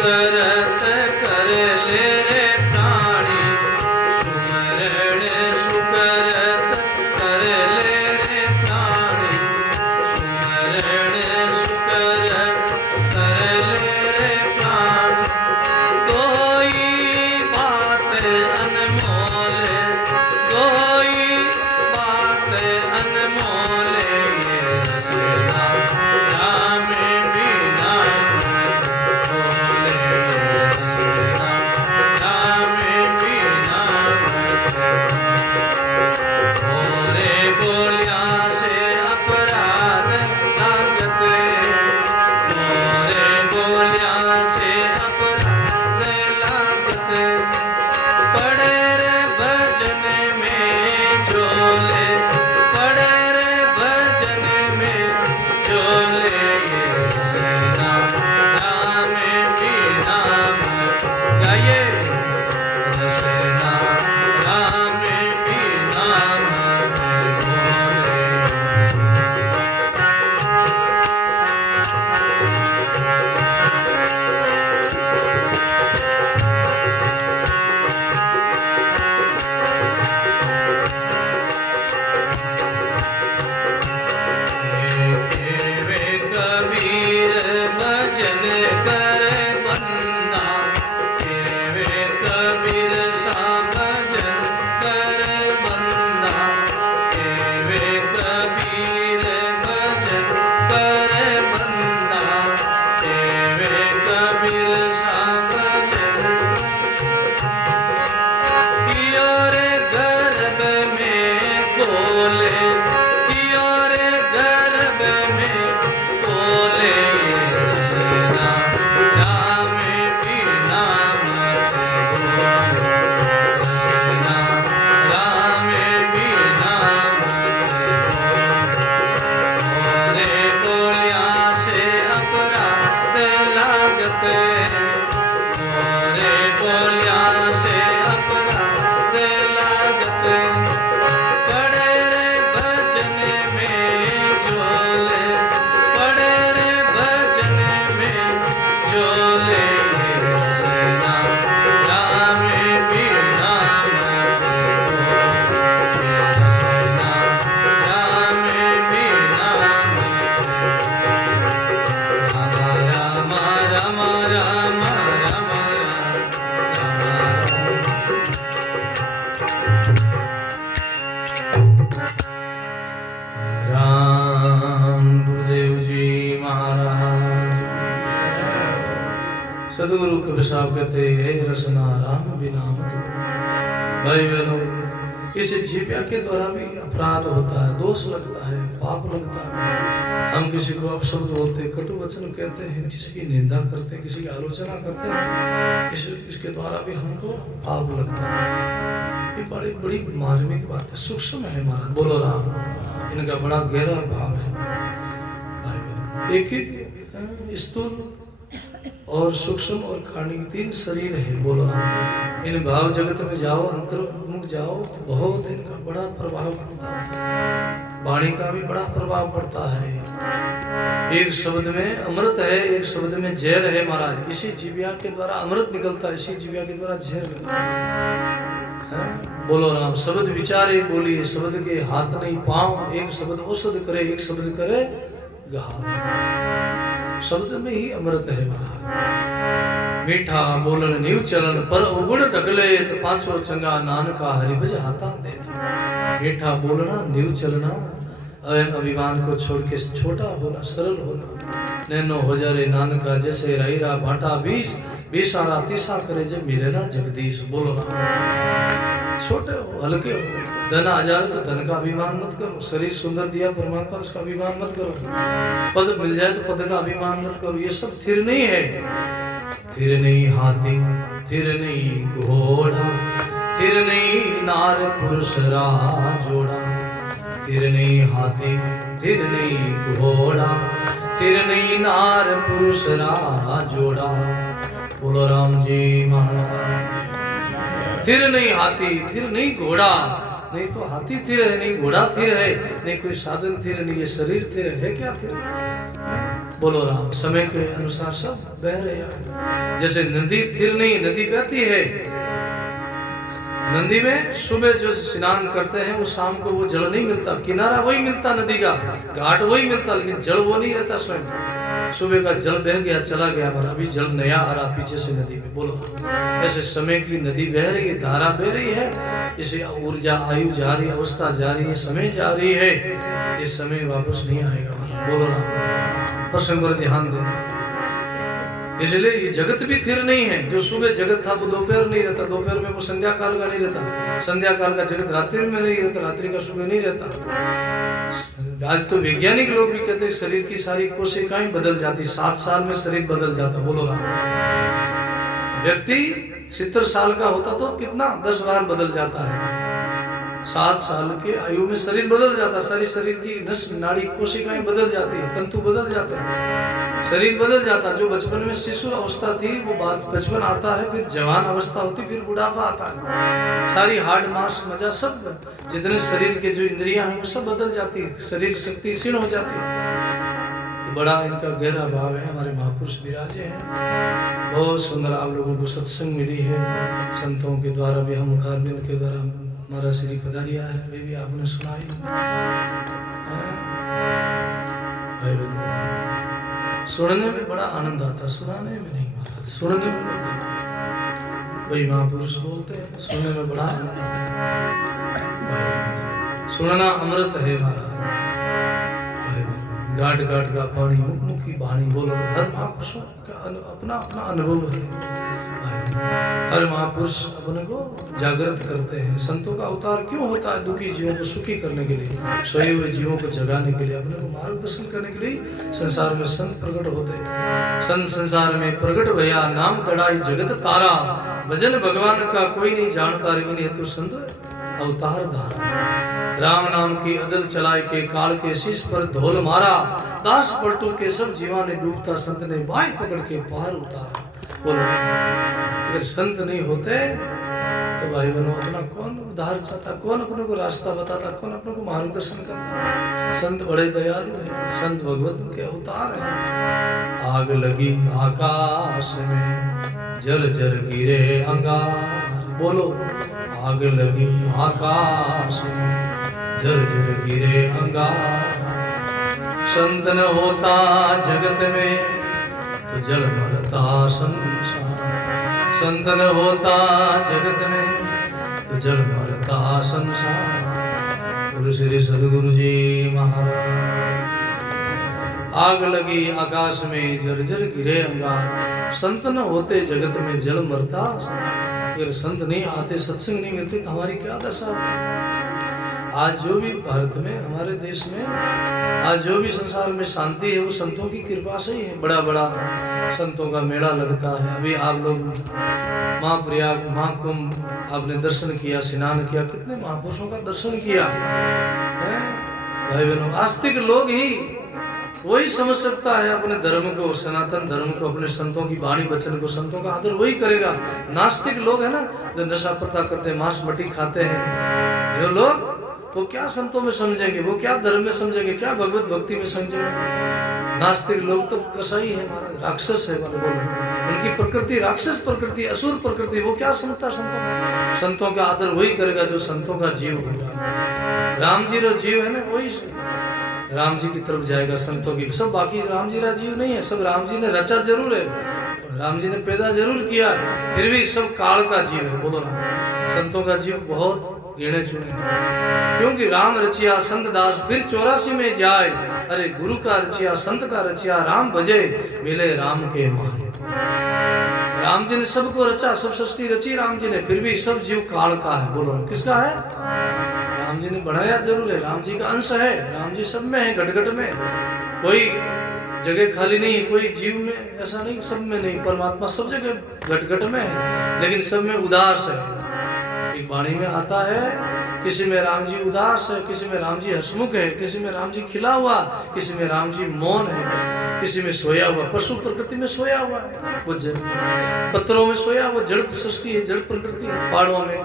सुकरत कर ले रे प्राणी, सुमरण सुकरत कर ले रे प्राणी, सुमरण सुकरत कर ले रे प्राणी। कोई बात अनमोल, कोई बात अनमोल, ये रसना राम बिना बोले, रसना राम बिना बोले। बोलिया से अपराध लागते, मोरे बोलिया से अपराध लागते। पड़े रे भजन में झोले, पड़े रे भजन में झोले, ये रसना राम बिना गाये, रसना राम बिना बोले। वे कबीर भजन कर बंदा, वे कबीर सा भजन कर बंदा, वे कबीर भजन कर बंदा, वे कबीर सा भजन। कियो रे गर्भ में कोले, कियो रे गर्भ में कोले, रसना राम बिना मत बोले, रसना राम बिना मत बोले। मोरे बोलिया से अपराध लागते, मोरे बोलिया से अपराध लागते। पड़े रे भजन में झोले, पड़े रे भजन में झोले, रसना राम बिना मत बोले, रसना राम बिना मत बोले। राम राम राम राम राम गुरुदेव जी महाराज। सदगुरु कबीर साहब कहते हैं रसना राम बिना मत बोले। भाई बहनों, इस जीव्या के द्वारा भी अपराध होता है, दोष लगता है, पाप लगता है। हम किसी को अपशब्द बोलते, कटु वचन कहते हैं, किसी की निंदा करते हैं, किसी की आलोचना करते हैं, इसके द्वारा भी हमको पाप लगता है। ये बड़ी बड़ी मार्मिक बात है, सूक्ष्म है महाराज। बोलो राम, इनका बड़ा गहरा भाव है। भाई बहनों, एक एक स्थूल और सूक्ष्म और कारणिक तीन शरीर है। बोलो राम, इन भाव जगत में जाओ, अंतर्मुख जाओ तो बहुत इनका बड़ा प्रभाव पड़ता है। वाणी का भी बड़ा प्रभाव पड़ता है। एक शब्द में अमृत है, एक शब्द में जहर है महाराज। इसी जीविया के द्वारा अमृत निकलता है, इसी जीविया के द्वारा जहर निकलता है। बोलो राम, शब्द विचारे बोलिए, शब्द के हाथ नहीं पांव। एक शब्द औषध करे, एक शब्द करे घाव। शब्द में ही अमृत है महाराज। मीठा बोलन नीव चलन, पर उगुण ढगले तो पांचो चंगा, नानका हरिभज हाथा दे। मीठा बोलना, नीव चलना, अभिमान को छोड़ के छोटा होना, सरल होना। नैनो हो जारे नानका जैसे रहीरा भाटा बीस, बीसारा तीसा करे जब मिलेला जगदीश। बोलो ना, छोटे हो, हल्के हो। धन आ जाए तो धन का अभिमान मत करो। शरीर सुंदर दिया परमात्मा, उसका अभिमान मत करो। पद मिल जाए तो पद का अभिमान मत करो। ये सब थिर नहीं है। थिर नहीं हाथी, थिर नहीं घोड़ा, थिर नहीं नार पुरुष जोड़ा। थिर नहीं हाथी, थिर नहीं घोड़ा, थिर नहीं नार पुरुष जोड़ा। बोलो राम जी महाराज। थिर नहीं हाथी, थिर नहीं घोड़ा, नहीं तो हाथी थिर है, नहीं घोड़ा थिर है, नहीं कोई साधन थिर नहीं, ये शरीर थिर है क्या? थिर बोलो राम। समय के अनुसार सब बह रहे हैं। जैसे नदी थिर नहीं, नदी बहती है। नदी में सुबह जो स्नान करते हैं वो शाम को वो जल नहीं मिलता, किनारा वही मिलता, नदी का घाट वही मिलता, लेकिन जल वो नहीं रहता। स्वयं सुबह का जल बह गया, चला गया, और अभी जल नया आ रहा पीछे से नदी में। बोलो ऐसे समय की नदी बह रही है, धारा बह रही है। इसे ऊर्जा, आयु जा रही है, अवस्था जा रही है, समय जा रही है। ये समय वापस नहीं आएगा। बोलो राम। प्रसंग पर ध्यान देना। इसलिए ये जगत भी स्थिर नहीं है। जो सुबह जगत था वो दोपहर नहीं रहता, दोपहर में वो संध्या काल का नहीं रहता, संध्या काल का जगत रात्रि में नहीं रहता, रात्रि का सुबह नहीं रहता। आज तो वैज्ञानिक लोग भी कहते हैं शरीर की सारी कोशिकाएं बदल जाती, 7 साल में शरीर बदल जाता। बोलो ना, व्यक्ति 70 साल का होता तो कितना 10 बार बदल जाता है। 7 साल के आयु में शरीर बदल जाता, सारी शरीर की नस नाड़ी कोशिकाएं बदल जाती है, तंतु बदल जाते हैं, शरीर बदल जाता। जो बचपन में शिशु अवस्था थी वो बात बचपन आता है, फिर जवान अवस्था होती, फिर बुढ़ापा आता है। सारी हार्ड मांस मजा सब, जितने शरीर के जो इंद्रियां हैं वो सब बदल जाती है, शरीर शक्ति क्षीण हो जाती है। तो बड़ा इनका गहरा भाव है। हमारे महापुरुष विराजे हैं, बहुत सुंदर आप लोगों को सत्संग मिली है। संतों के द्वारा भी, हम मुखारबिंद के द्वारा हमारा श्री पधारिया है, वे भी आपने सुनाई। सुनने में बड़ा आनंद आता, सुनाने में नहीं आता। सुनने में वही महापुरुष बोलते हैं, सुनने में बड़ा आनंद आता है। सुनना अमृत है हमारा। गाट गाट का पानी, मुख मुख की वाणी। बोलो हर महापुरुष का अपना अपना अनुभव है। हर महापुरुष अपने को जागृत करते हैं। संतों का अवतार क्यों होता है? दुखी जीवों को सुखी करने के लिए, सोए हुए जीवों को जगाने के लिए, अपने को मार्गदर्शन करने के लिए संसार में संत प्रकट होते हैं। संत संसार में प्रकट भया, नाम तड़ाई जगत तारा, भजन भगवान का कोई नहीं जानता, इन हेतु संत अवतार धारा। राम नाम की अदल चलाए के, काल के शीश पर धोल मारा, दास पलटू के सब जीवा ने डूबता, संत ने बाई पकड़ के पार उतारा। बोलो, अगर संत नहीं होते तो भाई बनो अपना कौन उद्धार चाहता, कौन अपने को रास्ता बताता, कौन अपने को मार्गदर्शन करता। संत बड़े दयालु है, संत भगवत के अवतार है। आग लगी आकाश में, जर जर गिरे अंगार। बोलो, आग लगी आकाश में, जर जर गिरे अंगार। संत न होता जगत में तो जल मरता संसार। संत न होता जगत में तो जल मरता संसार। गुरु श्री सदगुरु जी महाराज। आग लगी आकाश में, जर्जर गिरे अंगार। संत न होते जगत में जल मरता। अगर संत नहीं आते, सत्संग नहीं मिलते तो हमारी क्या दशा होती। आज जो भी भारत में, हमारे देश में आज जो भी संसार में शांति है वो संतों की कृपा से ही है। बड़ा बड़ा संतों का मेला लगता है। अभी आप लोग महाप्रयाग, महाकुंभ आपने दर्शन किया, स्नान किया, कितने महापुरुषों का दर्शन किया है। भाई बहनों, आस्तिक लोग ही वही समझ सकता है अपने धर्म को, सनातन धर्म को, अपने संतों की वाणी वचन को, संतों का आदर वही करेगा। नास्तिक लोग है ना, जो नशा पता करते हैं, मांस मटी खाते हैं, जो लोग, वो क्या संतों में समझेंगे, वो क्या धर्म में समझेंगे, क्या भगवत भक्ति में समझेंगे। नास्तिक लोग तो कसाई है महाराज, राक्षस है महाराज। उनकी प्रकृति राक्षस प्रकृति, असुर प्रकृति, वो क्या समझता संतों। संतों का आदर वही करेगा जो संतों का जीव होगा। राम जी रो जीव है ना, वही राम जी की तरफ जाएगा। संतों की सब बाकी राम जी रा जीव नहीं है, सब राम जी ने रचा जरूर है, राम जी ने पैदा जरूर किया, फिर भी सब काल का जीव है। बोलो ना, संतों का जीव बहुत गिने चुने, क्योंकि राम रचिया संत दास फिर 84 में जाए। अरे गुरु का रचिया संत का रचिया, राम भजे मिले राम के माए। राम जी ने सबको रचा, सब सृष्टि रची राम जी ने, फिर भी सब जीव काल का है। बोलो किसका है? राम जी ने बनाया जरूर है, राम जी का अंश है, राम जी सब में है, घट घट में, कोई जगह खाली नहीं है, कोई जीव में ऐसा नहीं, सब में नहीं, परमात्मा सब जगह घट घट में है, लेकिन सब में उदास है। एक वाणी में आता है, किसी में राम जी उदास है, किसी में राम जी हसमुख है, किसी में राम जी खिला हुआ, किसी में राम जी मौन है, किसी में सोया हुआ, पशु प्रकृति में सोया हुआ है, वो पत्थरों में सोया, वो जड़ सृष्टि है, जड़ प्रकृति है, पहाड़ों में,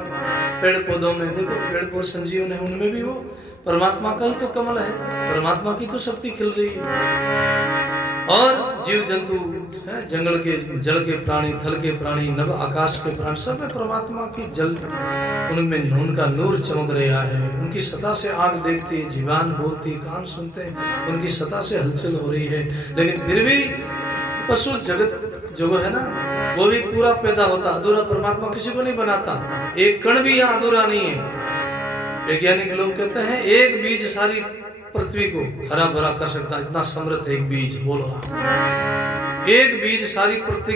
पेड़ पौधों में, देखो पेड़ पौधे संजीवन है, उनमें भी वो परमात्मा का ही तो कमल है, परमात्मा की तो शक्ति खिल रही है। और जीव जंतु जंगल के जल के प्राणी, थल के प्राणी, नभ आकाश के प्राणी, सब में परमात्मा की जल उनमें उनका नूर चमक रहा है। उनकी सत्ता से आंख देखती है, जीवान बोलती, कान सुनते हैं, उनकी सत्ता से हलचल हो रही है। लेकिन फिर भी पशु जगत जो है ना, वो भी पूरा पैदा होता, अधूरा परमात्मा किसी को नहीं बनाता। एक कण भी यहाँ अधूरा नहीं है। वैज्ञानिक लोग कहते हैं एक बीज सारी पृथ्वी को हरा भरा कर सकता है, इतना समृद्ध एक बीज। बोलो एक बीज सारी प्रकृति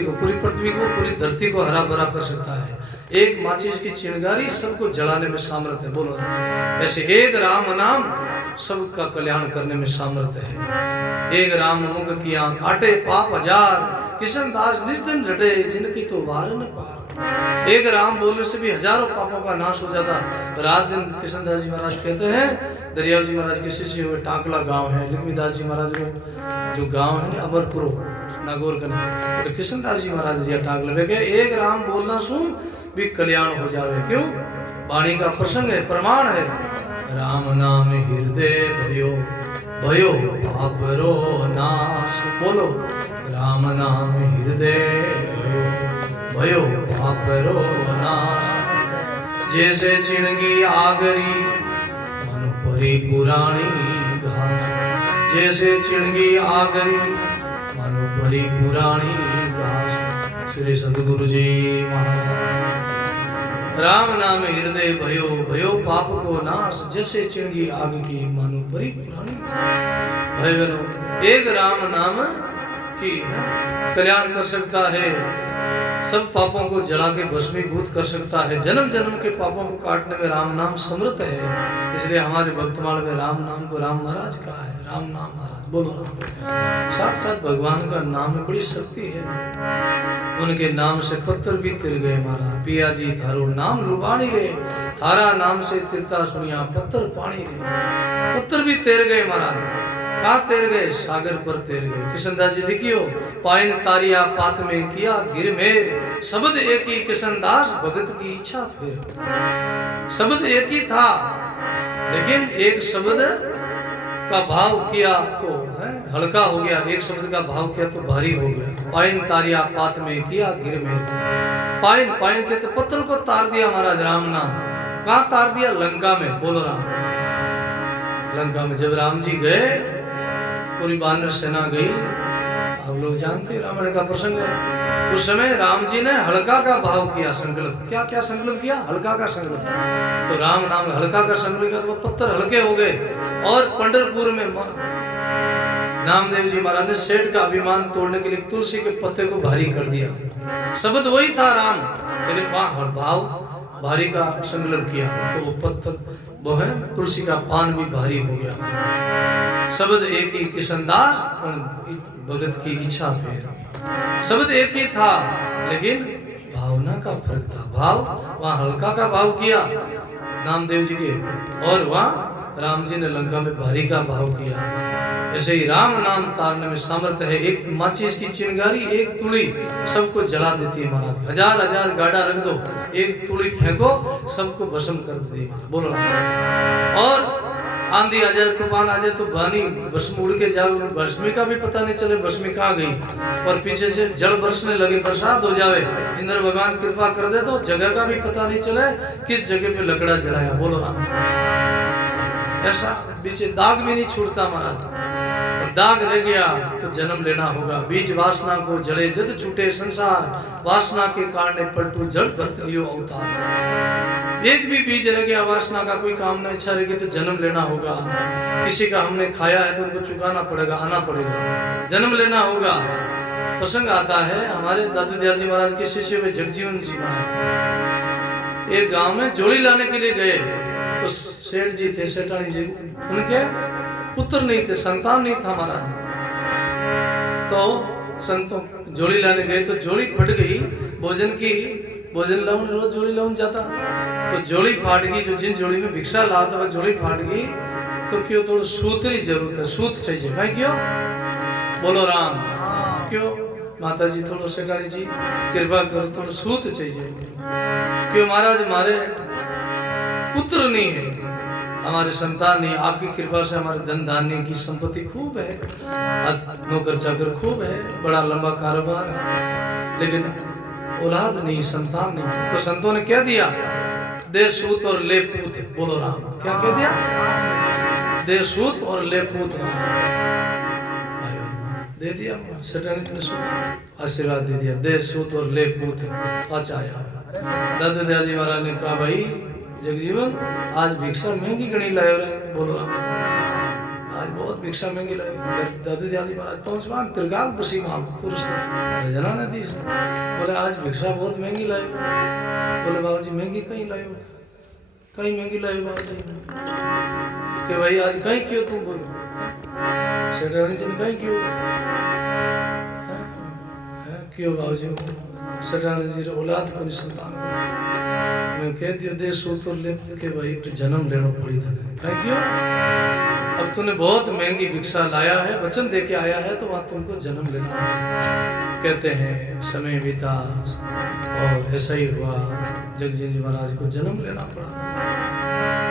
को, पूरी पृथ्वी को, पूरी धरती को हरा भरा कर सकता है। एक माचिस की चिंगारी सबको जलाने में सामर्थ्य है। बोलो ऐसे एक राम नाम सबका कल्याण करने में सामर्थ्य है। एक राम मुख किया काटे पाप हजार, किशन दास निज दिन रटे जिनकी तो वार न पार। एक राम बोलने से भी हजारों पापों का नाश हो जाता। रात दिन कृष्णदास जी महाराज कहते हैं, दरियाव जी महाराज के शिष्य हुए, टांकला गांव है, लक्ष्मीदास जी महाराज का जो गांव है अमरपुर नागौर का, तो कृष्णदास जी महाराज जी टांकला वे कहे एक राम बोलना सुन भी कल्याण हो जावे। क्यों? वाणी का प्रसंग है, प्रमाण है। राम नाम हृदय भयो भयो पापरो नाश। बोलो राम नाम हृदय भयो भयो पापरो नाश। जैसे चिणगी आगरी मन परी पुरानी घास। जैसे चिणगी आगरी मन परी पुरानी घास। श्री सद्गुरु जी महाराज। राम नाम हृदय भयो भयो पाप को नाश। जैसे चिणगी आग की मानो परी पुरानी। भाई बहनों, एक राम नाम की कल्याण कर सकता है, सब पापों को जला के भस्मीभूत कर सकता है। जन्म जन्म के पापों को काटने में राम नाम समर्थ है। इसलिए हमारे भक्तमाल में राम नाम को राम महाराज कहा है। राम नाम महाराज बोलो, साक्षात भगवान का नाम में बड़ी शक्ति है। उनके नाम से पत्थर भी तिर गए महाराज। पिया जी थारो नाम लुबानी रे, थारा नाम से तिरता सुनिया पत्थर पानी रे। पत्थर भी तैर गए महाराज। कहाँ तैर गए? सागर पर तैर गए। कृष्णदास जी लिखियो, पाइन तारिया पात में किया गिर मेर। शब्द एक ही कृष्णदास भगत की इच्छा फिर। शब्द एक ही था, लेकिन एक शब्द का भाव किया तो हल्का हो गया, एक शब्द का भाव किया तो भारी हो गया। पाइन तारिया पात में किया गिर मेर। पाइन पाइन के तो पत्थर को तार दिया महाराज राम नाम। कहाँ तार दिया? लंका में। बोलो राम। लंका में जब राम जी गए, पूरी वानर सेना गई। आप लोग जानते हैं रामायण का प्रसंग है। उस समय राम जी ने हल्का का भाव किया, संकल्प। क्या क्या संकल्प किया? हल्का का संकल्प। तो राम नाम हल्का का संकल्प किया तो वो पत्थर हल्के हो गए। और पंढरपुर में नामदेव जी महाराज ने सेठ का अभिमान तोड़ने के लिए तुलसी के पत्ते को भारी कर दिया। शब्द वही था राम, लेकिन वहां भाव भारी का संकल्प किया तो वो पत्थर वो है तुलसी का पान भी भारी हो गया। शब्द एक ही कृष्णदास भगत की इच्छा पे। शब्द एक ही था, लेकिन भावना का फर्क था। भाव वहाँ हल्का का भाव किया नामदेव जी के, और वहाँ राम जी ने लंका में भारी का भाव किया। ऐसे ही राम नाम तारने में सामर्थ्य है। एक माचिस की चिंगारी, एक तुली सबको जला देती है महाराज। हजार हजार गाड़ा रख दो, एक तुली फेंको, सबको भस्म कर देती है। बोलो राम। और आंधी आ जाए, तूफान आ जाए तो पानी भस्म उड़ के जाए, भस्मी का भी पता नहीं चले भस्मी कहाँ गई। और पीछे से जल बरसने लगे, बरसात हो जावे, इंद्र भगवान कृपा कर दे तो जगह का भी पता नहीं चले किस जगह पे लकड़ा जलाया। बोलो राम। ऐसा पीछे दाग भी नहीं छूटता महाराज। और दाग रह गया तो जन्म लेना होगा। बीज वासना को जले जद छूटे संसार, वासना के कारण पलटू जड़ भरत लियो अवतार। एक भी बीज रह गया वासना का, कोई कामना इच्छा रहेगी तो जन्म लेना होगा। किसी का हमने खाया है तो उनको चुकाना पड़ेगा, आना पड़ेगा, जन्म लेना होगा। प्रसंग आता है हमारे दादू दयाल जी महाराज के शिष्य हुए जगजीवन जी महाराज एक गांव में जोड़ी लाने के लिए गए। तो सेठ जी थे, सेठानी जी, उनके पुत्र नहीं थे, संतान नहीं था महाराज। तो संतों जोड़ी लाने गए तो जोड़ी फट गई। भोजन लाऊं रोज जोड़ी लाऊं जाता तो जोड़ी फाट गई। जो जिन जोड़ी में भिक्षा लाता वह जोड़ी फाट गई। तो क्यों? थोड़ा सूत की जरूरत है, सूत चाहिए भाई। क्यों? बोलो राम। क्यों? माता जी थोड़ा सेठानी जी कृपा करो, थोड़ा सूत चाहिए। क्यों महाराज? हमारे पुत्र नहीं है, हमारे संतान ने आपकी कृपा से हमारे धन धान्य की संपत्ति खूब है, नौकर चाकर खूब है, बड़ा लंबा कारोबार है, लेकिन औलाद नहीं, संतान नहीं। तो संतों ने क्या दिया? दे सूत और ले पूत। बोलो राम। क्या कह दिया? दे सूत और ले पूत। दे दिया सेठानी ने सूत, आशीर्वाद दे दिया, दे सूत और ले पूत। अच्छा आया। दादू दयाल जी महाराज ने कहा, भाई जगजीवन आज भिक्षा महंगी गणी लायो रे। बोलो राम। आज बहुत भिक्षा महंगी लायो। दादू दयाल जी महाराज पहुंचवा त्रिकाल दर्शी महापुरुष ने जना ने दी। बोले आज भिक्षा बहुत महंगी लायो। बोले बाबू जी महंगी कहीं लायो? कहीं महंगी लायो बाबू जी? कि भाई आज कहीं क्यों तुम? बोलो सेठानी जी ने कहीं क्यों? क्यों बाबू जी? सेठानी जी औलाद को संतान मैं कह दियो दे सूत और ले के भाई जन्म लेना पड़ी था। कहीं क्यों? अब तूने बहुत महंगी भिक्षा लाया है, वचन दे के आया है, तो वहां तुमको जन्म लेना है। कहते हैं समय बीता और ऐसा ही हुआ, जगजीवन जी महाराज को जन्म लेना पड़ा।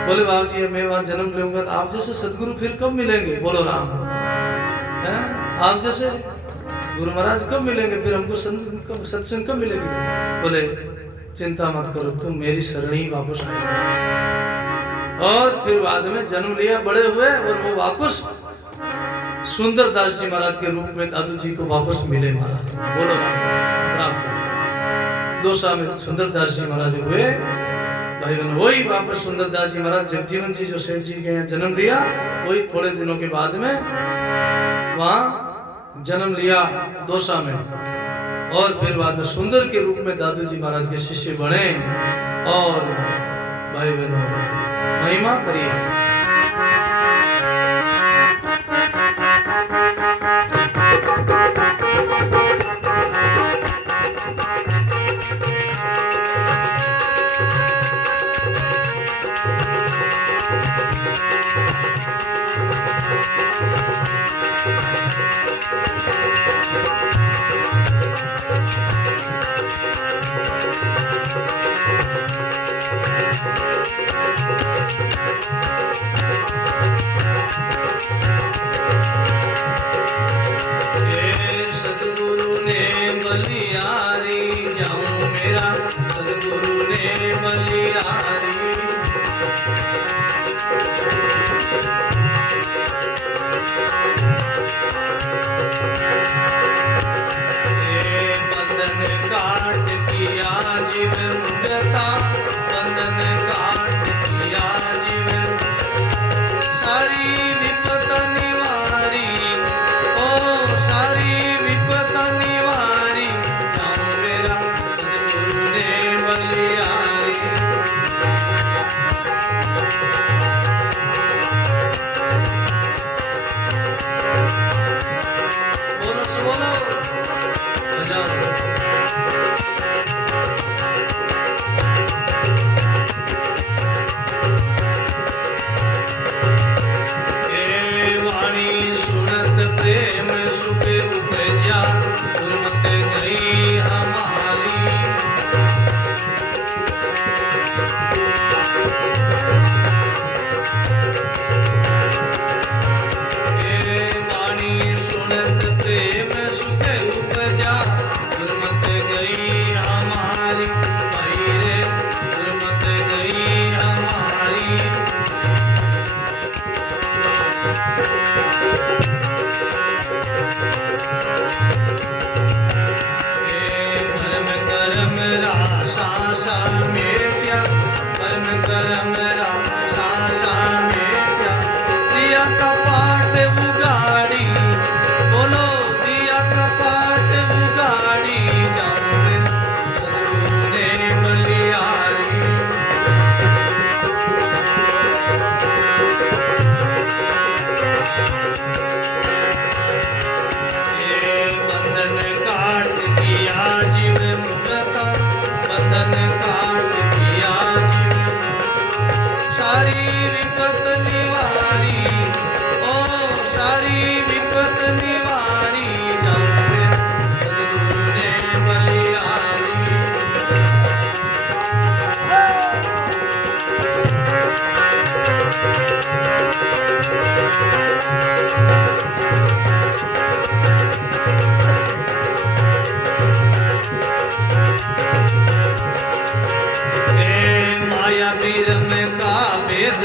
बोले बाबू जी मैं वहां जन्म लूंगा तो आप जैसे सदगुरु फिर कब मिलेंगे? बोलो राम। है आप जैसे गुरु महाराज कब मिलेंगे? फिर हमको सत्संग कब मिलेगी? बोले चिंता मत करो, तुम मेरी शरण ही वापस आए। और फिर बाद में जन्म लिया, बड़े हुए, और वो वापस सुंदर दास जी महाराज के रूप में दादू जी को वापस मिले महाराज। बोलो प्राप्त दोसा में सुंदर दास जी महाराज हुए। भाई बहन वही वापस सुंदर दास जी महाराज जगजीवन जी जो सेठ जी के यहाँ जन्म लिया, वही थोड़े दिनों के बाद में वहां जन्म लिया दोसा में, और फिर बाद में सुंदर के रूप में दादू जी महाराज के शिष्य बने। और भाई बहनों महिमा करिए।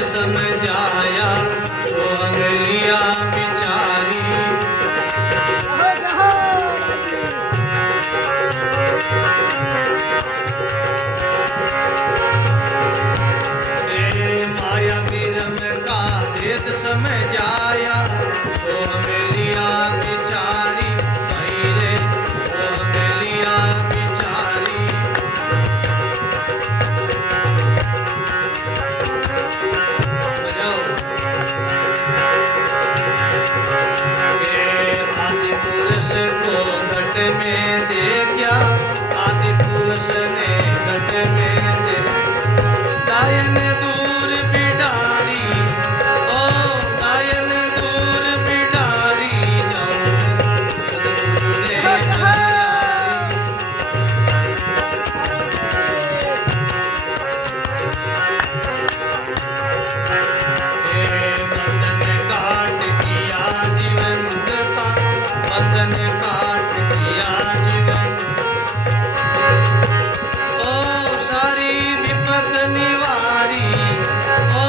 समझाया तो अंगलिया बिचारी। माया विरम का भेद समझाया तो अंगलिया बिचारी। रे तो अंगलिया बिचारी। आदि पुरुष को घट में देखा, आदि पुरुष ने घट में देखा। गायन दूर बिडारी, ओ गायन दूर बिडारी, सद्गुरु ने बंधन काट किया जीवन मुक्ता, बंधन काट किया जीवन। ओ सारी विपद निवारी, ओ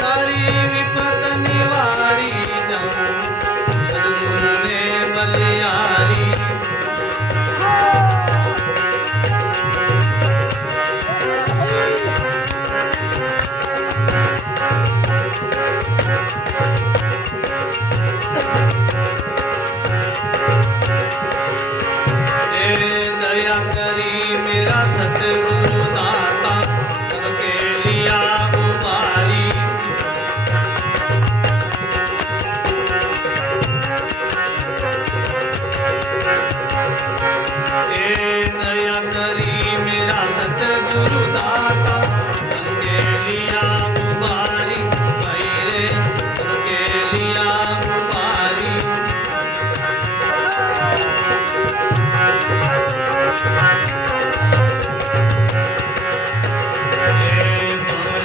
सारी विपद निवारी, सद्गुरु ने बलियारी। दया करी मेरा सतगुरु दाता, सबके लिया उबारी। दया करी मेरा सतगुरु दाता, सबके लिया उबारी। रे सबके लिया उबारी।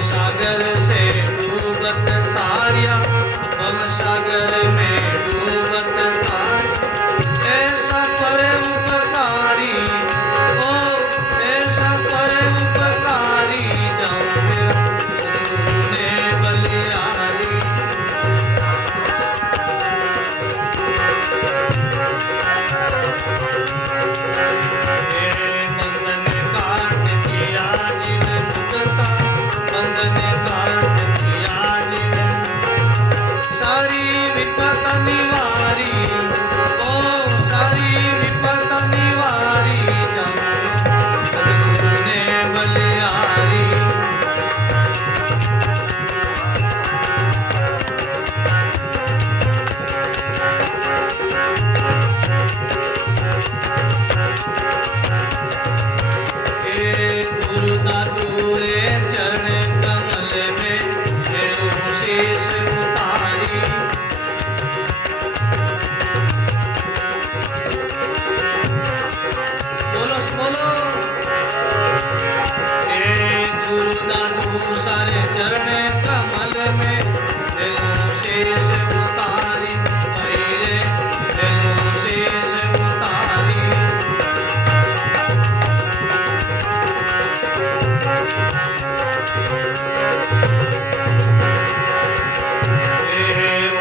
सागर से डूबत तारिया, भव सागर में डूबत तारिया। ऐसा करे उपकारी, ओ ऐसा करे उपकारी, जाऊं मेरा सद्गुरु ने बलियारी। बंधन काट किया जीवन मुक्ता, बंधन काट किया जीवन। सारी विपद निवारी, ओ सारी विपद निवारी, सद्गुरु ने बलियारी। गुरु दादू रे चरण कमल में मेरो शीश उतारी। बोलो बोलो। गुरु दादू सारे चरण कमल में मेरो शीश उतारी। रे मेरो शीश उतारी।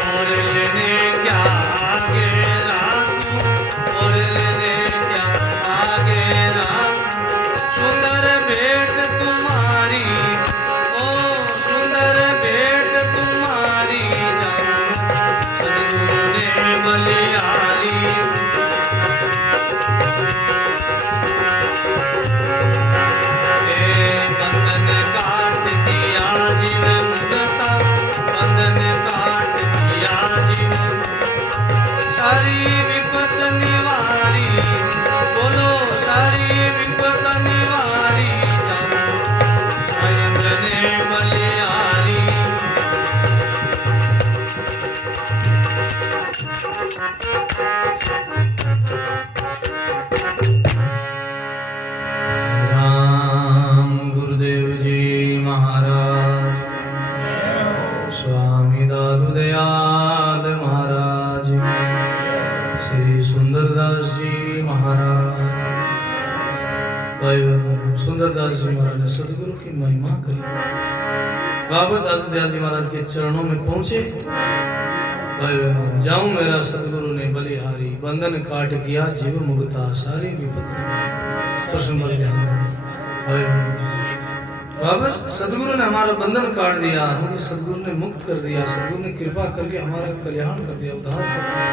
और लेने क्या आगे राखूं, और लेने क्या आगे राखूं। सुंदर भेंट तुम्हारी, ओ सुंदर भेंट भाई बहनों, सुंदरदास जी महाराज ने सदगुरु की महिमा करी। बाबा दादू दयाल जी महाराज के चरणों में पहुंचे। भाई बहनों, जाऊं मेरा सदगुरु ने बलिहारी, बंधन काट किया जीव मुक्ता सारी विपत्ति। प्रश्न पर ध्यान दें। भाई बहनों, बाबा सदगुरु ने हमारा बंधन काट दिया, हमको सदगुरु ने मुक्त कर दिया, सदगुरु ने कृपा करके हमारा कल्याण कर दिया, उद्धार कर दिया।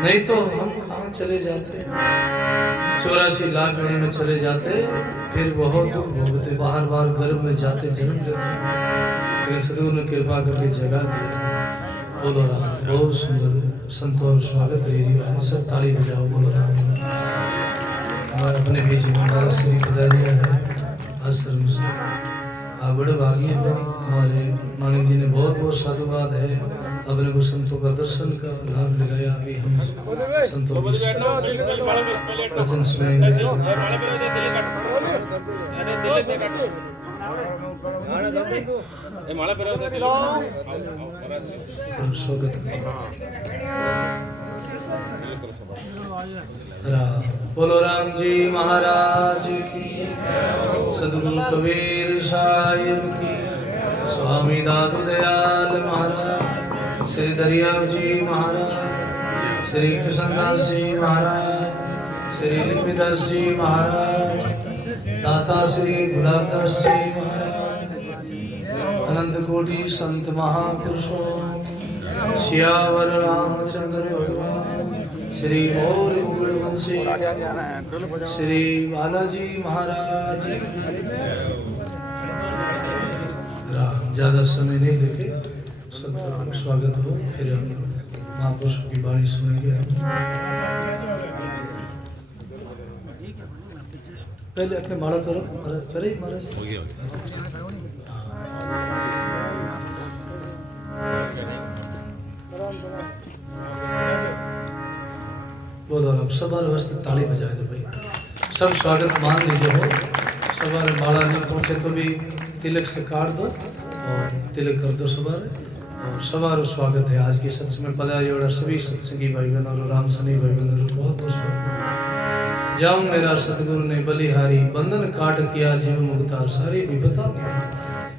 नहीं तो हम कहाँ चले जाते, 84 लाख गणे में चले जाते, फिर बहुत दुख भोगते, बाहर बाहर गर्भ में जाते, जन्म लेते। लेकिन सदगुरु ने कृपा करके जगा दिया। बोलो राम। बहुत सुंदर संतों स्वागत लीजिए, सब ताली बजाओ। बोलो राम। हमारे अपने बीच में श्री पधारिया है आश्रम से, आप बड़े भागी हैं। हमारे मानिक जी ने बहुत बहुत साधुवाद है, अपने को संतों का दर्शन का लाभ लगाया। अभी हम संतों की वचन सुनेंगे। स्वागत बोलो राम जी महाराज की, सदगुरु कबीर साहिब की, स्वामी दादू दयाल महाराज, श्री दरियाव जी महाराज, श्री कृष्णदास जी महाराज, श्री लिपिदास जी महाराज, दाता श्री गुलाबदास जी महाराज, अनंत कोटि संत महापुरुषों, सियावर रामचंद्र भगवान, श्री मौर्य वंशी श्री बालाजी महाराज। ज्यादा समय नहीं लेके सबका स्वागत हो, फिर हम महापुरुषों की वाणी सुनेंगे। पहले अपने माला करो करे महाराज। बहुत सवार वास्ते ताली बजाए दो भाई, सब स्वागत मान लीजिए। हो सवार माला नहीं पहुंचे तो भी तिलक से काट दो और तिलक कर दो सवार। और सवार स्वागत है आज के सत्संग में पधारे और सभी सत्संगी भाई बहन और राम सनी भाई बहन बहुत बहुत स्वागत। जाऊं मेरा सतगुरु ने बलिहारी, बंधन काट किया जीव मुक्ता सारी विपता दिया।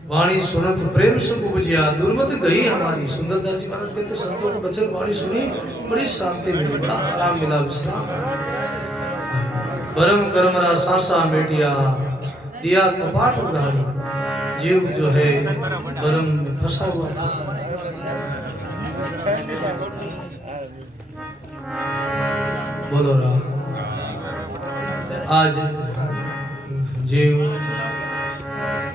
वाणी सुनत प्रेम सुख उपजिया, दुर्मत गई हमारी। सुंदरदास जी महाराज कहते संतों का वचन वाणी सुनी, बड़ी शांति मिली, बड़ा आराम मिला, विश्राम। परम कर्म रा सासा मेटिया, दिया कपाट उगाड़ी। जीव जो है परम में फंसा हुआ था। बोलो राम। आज जीव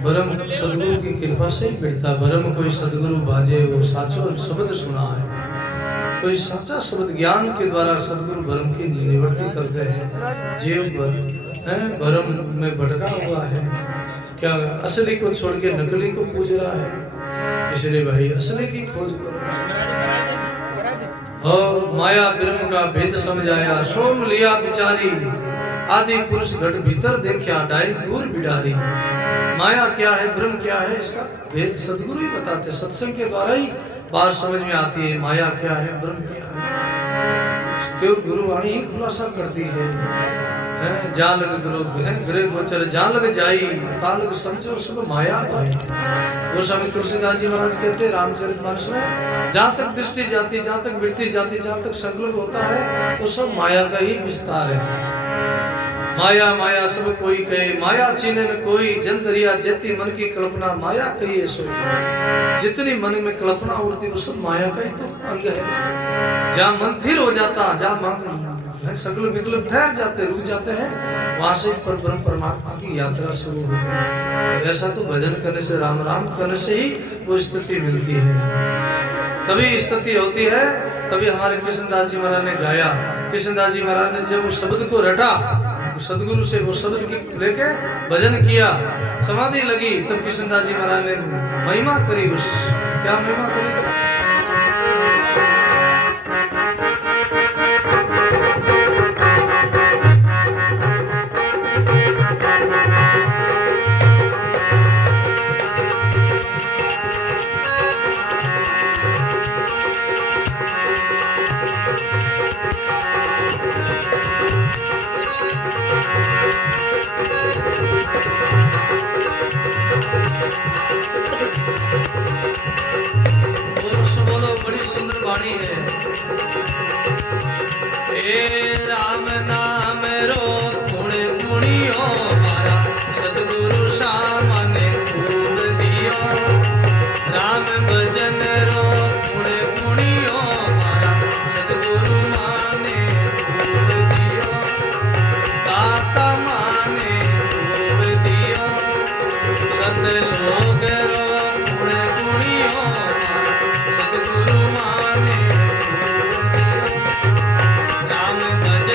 बरम सदगुरु की कृपा से बिड़ता। बरम कोई सदगुरु बाजे वो साचो शब्द सुना है। कोई सच्चा शब्द ज्ञान के द्वारा सदगुरु बरम की निवृत्ति करते हैं। जीव बरम में भटका हुआ है, क्या असली को छोड़ के नकली को पूज रहा है। इसलिए भाई असली की खोज करो और माया ब्रह्म का भेद समझाया। सोम लिया बिचारी, आदि पुरुष घट भीतर देखा, डायरी दूर बिडारी। माया क्या है, ब्रह्म क्या है, इसका भेद सदगुरु ही बताते। सत्संग के द्वारा ही बात समझ में आती है, माया क्या है, ब्रह्म क्या है। केवल गुरुवाणी ही खुलासा करती है। जान लग गुरु गृह गोचर, जान लग जाई, तान लग समझो सब माया भाई। गोस्वामी तुलसीदास जी महाराज कहते हैं रामचरितमानस में, जहाँ तक दृष्टि जाती, जहाँ तक वृत्ति जाती, जहाँ तक संकल्प होता है, वो सब माया का ही विस्तार है। माया माया सब कोई कहे, माया चीने न कोई। जन दरिया जेती मन की कल्पना, माया कही सोई। जितनी मन में कल्पना उड़ती वो सब माया का ही तो अंग है। जहाँ मन स्थिर हो जाता, जहाँ मन संकल्प विकल्प ठहर जाते, रुक जाते हैं, वहां से पर ब्रह्म परमात्मा की यात्रा शुरू होती है। ऐसा तो भजन करने से, राम राम करने से ही वो स्थिति मिलती है, तभी स्थिति होती है। तभी हमारे कृष्णदास जी महाराज ने गाया। कृष्णदास जी महाराज ने जब उस शब्द को रटा, सदगुरु से वो शब्द की लेके भजन किया, समाधि लगी, तब कृष्णदास जी महाराज ने महिमा करी। उस क्या महिमा करी? बोलो बड़ी सुंदर वाणी है। हे राम नाम रो पुण्य पुण्यो मारा सतगुरु सामने खूब दियो। राम भजन रो पुण्य पुण्यो मारा सतगुरु माने खूब दियो। दाता माने खूब दियो। सतलोक रो पुण्य पुण्यो सतगुरु माने राम भज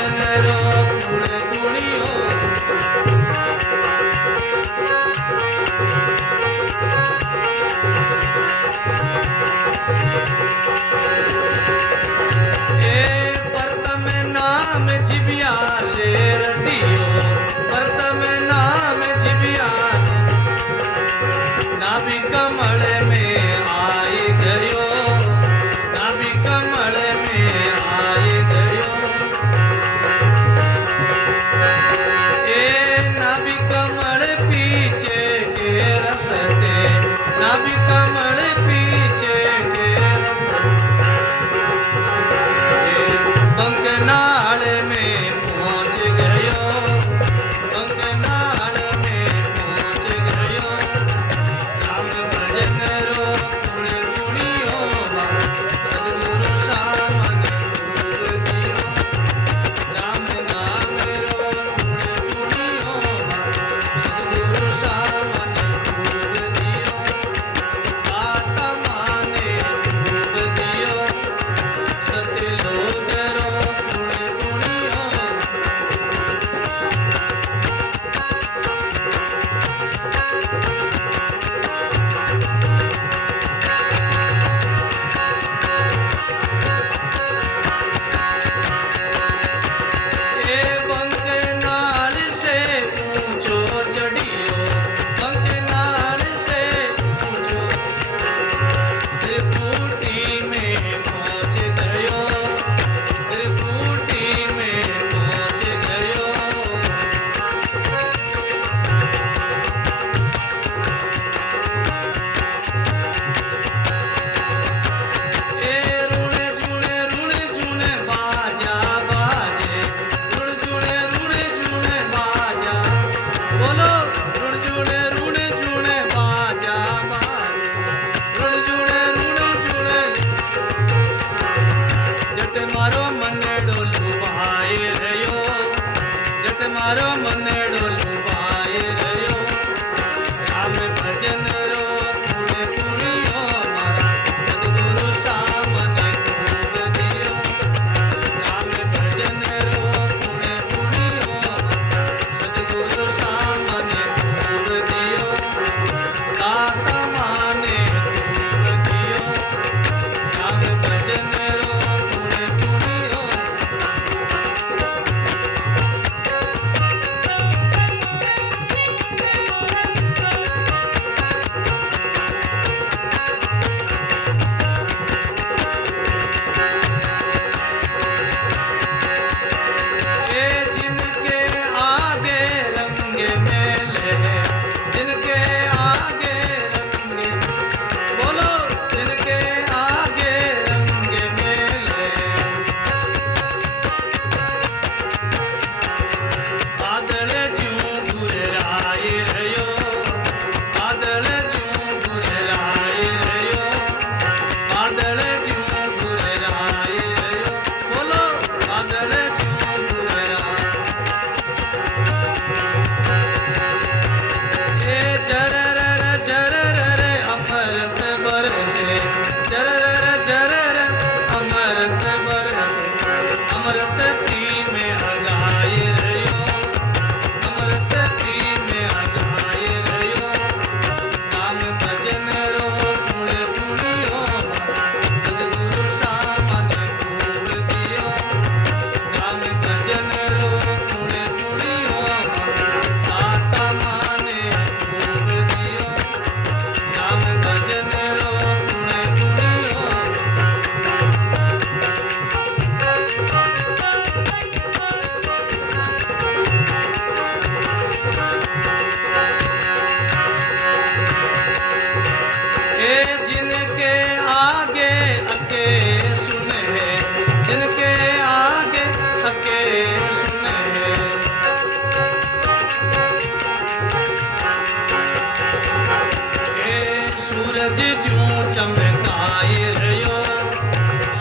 सूरज ज्यों चमकाए रहो,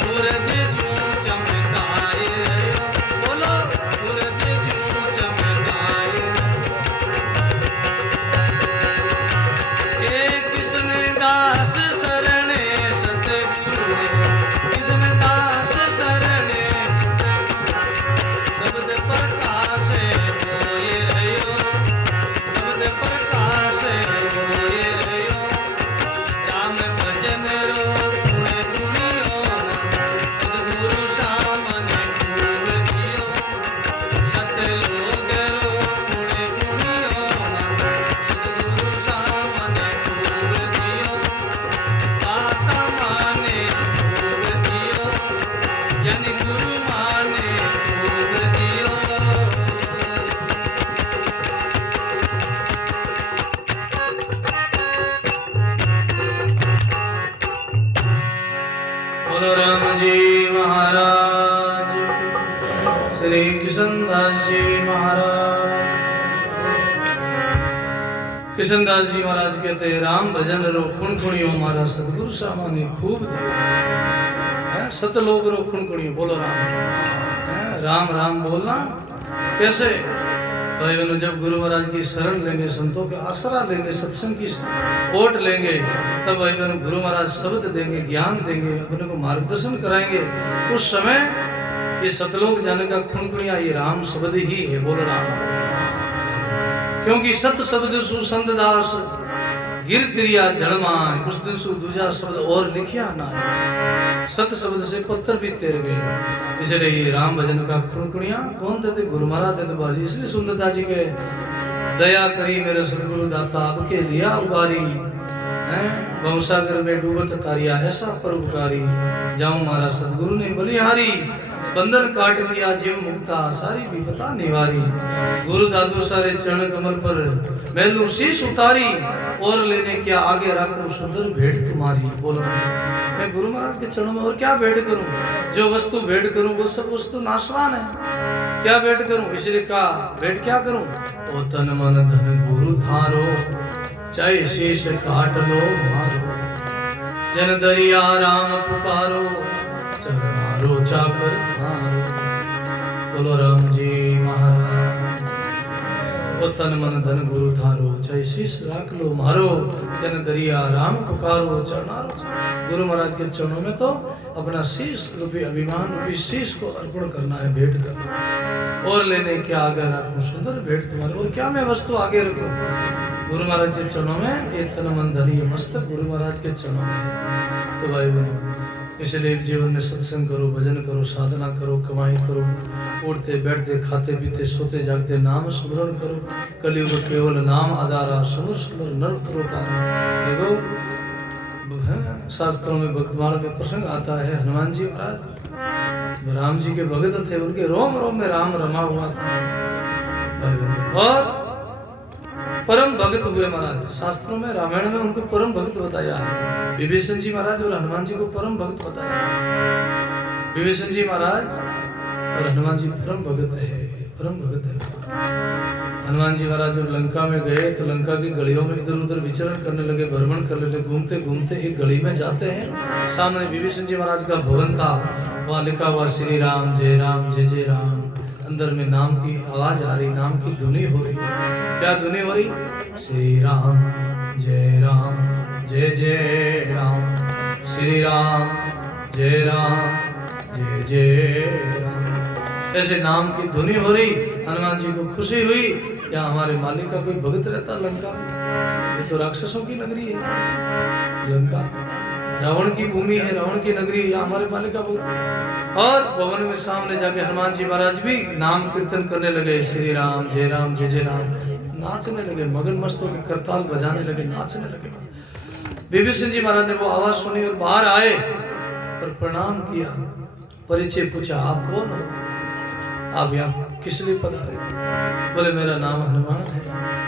सूरज ज्यों चमकाए रहो, बोलो सूरज ज्यों चमकाए। कृष्णदास शरणे सतगुरु, कृष्णदास शरणे शब्द प्रकाश होए रहो, शब्द प्रकाश होए रहो। राम भजन रो गुण गुणियो, सतगुरु सामने खूब दियो, सत लोग रो गुण गुणियो, सतगुरु सामने खूब दियो, दाता माने खूब दियो, यानी गुरु माने खूब दियो। बोलो राम जी महाराज, श्री कृष्णदास जी महाराज। कृष्णदास जी महाराज कहते हैं, राम भजन रो खुणखुणियो मारा सतगुरु सामाने खूब दियो। सतलोक रो खुणखुणियो, बोलो राम। राम राम बोलना कैसे? भाई बहनों, जब गुरु महाराज की शरण लेंगे, संतों के आसरा लेंगे, सत्संग की ओट लेंगे, तब भाई बहनों गुरु महाराज शब्द देंगे, ज्ञान देंगे, अपने को मार्गदर्शन कराएंगे। उस समय ये सतलोक जाने का खुणखुणिया ये राम शब्द ही है। बोलो राम। क्योंकि सत शब्द सु संत दास गिर तिरिया जलमाय, उस दिन सु दूजा शब्द और लिखिया ना। सत शब्द से पत्थर भी तेर गए। इसलिए ये राम भजन का खुणखुणिया कौन देते? गुरु महाराज देते बाजी। इसलिए सुंदरता जी के दया करी मेरे सतगुरु दाता, अब के लिया उबारी, गौसागर में डूबत तारिया ऐसा परोपकारी। जाऊं मारा सतगुरु ने बलिहारी, बंधन काट लिया जीव मुक्ता, सारी विपता निवारी। गुरु दादू सारे चरण कमल पर मैलू शीश उतारी, और लेने क्या आगे रखूं सुंदर भेंट तुम्हारी। बोलो मैं गुरु महाराज के चरणों में और क्या भेंट करूं? जो वस्तु भेंट करूं वो सब वस्तु नाशवान है, क्या भेंट करूं? इसलिए का भेंट क्या करूं? ओ तन मन धन गुरु थारो, चाहे शीश काट लो मारो, जन दरिया राम पुकारो, चरणारो चाकर थारो। बोलो राम जी महाराज। ओ तन मन धन गुरु थारो, चाहे शीश राख लो मारो, जन दरिया राम पुकारो, चरणारो। गुरु महाराज के चरणों में तो अपना शीश रूपी अभिमान रूपी शीश को अर्पण करना है, भेंट करना है। और लेने क्या आगे रखूं सुंदर भेंट तुम्हारे, और क्या मैं वस्तु आगे रखूं? गुरु महाराज के चरणों में ये तन मन धन ये मस्तक गुरु महाराज के चरणों में है। तो भाई बहनों, इसलिए जीवन में सत्संग करो, भजन करो, साधना करो, कमाई करो, उठते बैठते खाते पीते सोते जागते नाम स्मरण करो। कलयुग केवल नाम आधारा, सुमर सुमर नर उतरोतारा। देखो शास्त्रों में भक्तमाल में प्रसंग आता है, हनुमान जी महाराज राम जी के भगत थे, उनके रोम रोम में राम रमा हुआ था, और परम भगत हुए महाराज। शास्त्रों में रामायण में उनको परम भगत बताया है। विभीषण जी महाराज और हनुमान जी को परम भगत बताया है। विभीषण जी महाराज और हनुमान जी परम भगत है, परम भगत है। हनुमान जी महाराज जब लंका में गए तो लंका की गलियों में इधर उधर विचरण करने लगे, भ्रमण करने लगे। घूमते घूमते एक गली में जाते हैं, सामने विभीषण जी महाराज का भवन था, वहाँ लिखा हुआ श्री राम जय राम। अंदर में नाम की आवाज आ रही, नाम की धुनी हो रही। क्या धुनी हो रही? श्री राम जय जय राम, श्री राम जय जय राम। ऐसे नाम की धुनी हो रही। हनुमान जी को खुशी हुई, या हमारे मालिक का कोई भगत रहता लंका में। ये तो राक्षसों की नगरी है लंका, रावण की भूमि है, रावण की नगरी है, या हमारे मालिक का भगत। और भवन में सामने जाके हनुमान जी महाराज भी नाम कीर्तन करने लगे, श्री राम जय राम, नाचने लगे, मगन मस्त होकर करताल बजाने लगे, नाचने लगे। विभीषण जी महाराज ने वो आवाज सुनी और बाहर आए और प्रणाम किया, परिचय पूछा, आप कौन हो? आप यहाँ किस लिए पधारे? बोले मेरा नाम हनुमान है।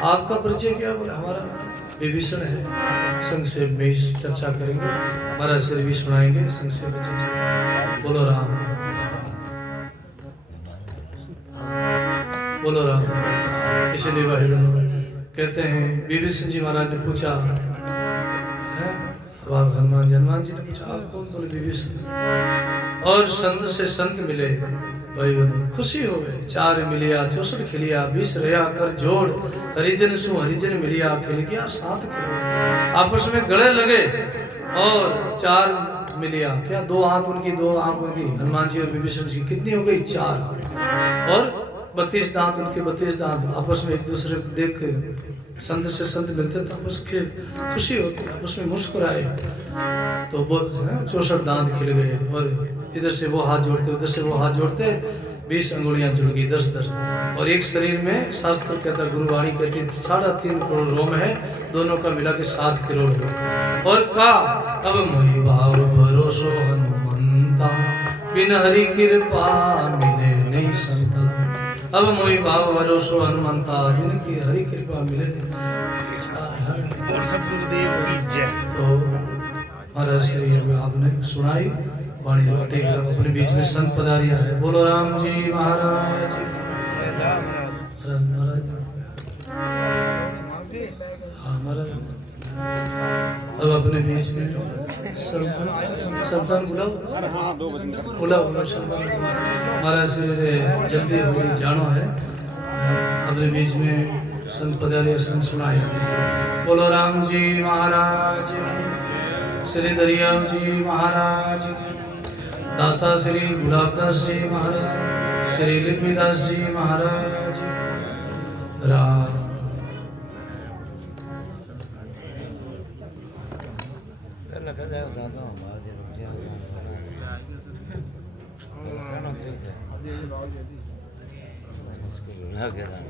आपका परिचय क्या? बोले हमारा नाम विभीषण है। संक्षेप में चर्चा करेंगे, महाराज सिर भी सुनाएंगे, संक्षेप में चर्चा। बोलो राम, बोलो राम। इसलिए भाई कहते हैं विभीषण जी महाराज ने पूछा, वह हनुमान जी ने पूछा आप कौन? बोले विभीषण। और संत से संत मिले, भाई खुशी हो गए। 4 मिलिया 64 खिलिया 20 रहा कर जोड़, हरिजन सु हरिजन मिलिया खिल गया 7 करोड़। आपस में गले लगे और 4 मिलिया क्या 2 आंख उनकी 2 आंख उनकी, हनुमान जी और विभीषण जी कितनी हो गई 4, और 32 दांत उनके 32 दांत। आपस में एक दूसरे को देख संत से संत मिलते तो आपस की खुशी होती, आपस में मुस्कुराए तो वो 64 दांत खिल गए। और इधर से वो हाथ जोड़ते उधर से वो हाथ जोड़ते, 20 अंगुलियां जुड़ गई 10-10। और एक शरीर में शास्त्र कहता, गुरुवाणी कहती 3.5 करोड़ रोम है, दोनों का मिला के 7 करोड़ है। और का अब मोहि भाव भरोसो हनुमंता, बिन हरि कृपा मिले नहीं संता। अब मोहि भाव भरोसो हनुमंता, बिन की हरि कृपा मिले नहीं। और सतगुरुदेव की जय। तो महाराज श्री आपने सुनाई वाणी टेक अपने बीच में संत पधारिया है। बोलो राम जी महाराज। अब अपने बीच में संतान बुलाओ संतान। महाराज श्री जल्दी होगी जानो है, अपने बीच में संत पधारिया संत सुनाए। बोलो राम जी महाराज, श्री दरियाव जी महाराज, दाता श्री गुलाबदास जी महाराज, श्री लक्ष्मीदास जी महाराज। राम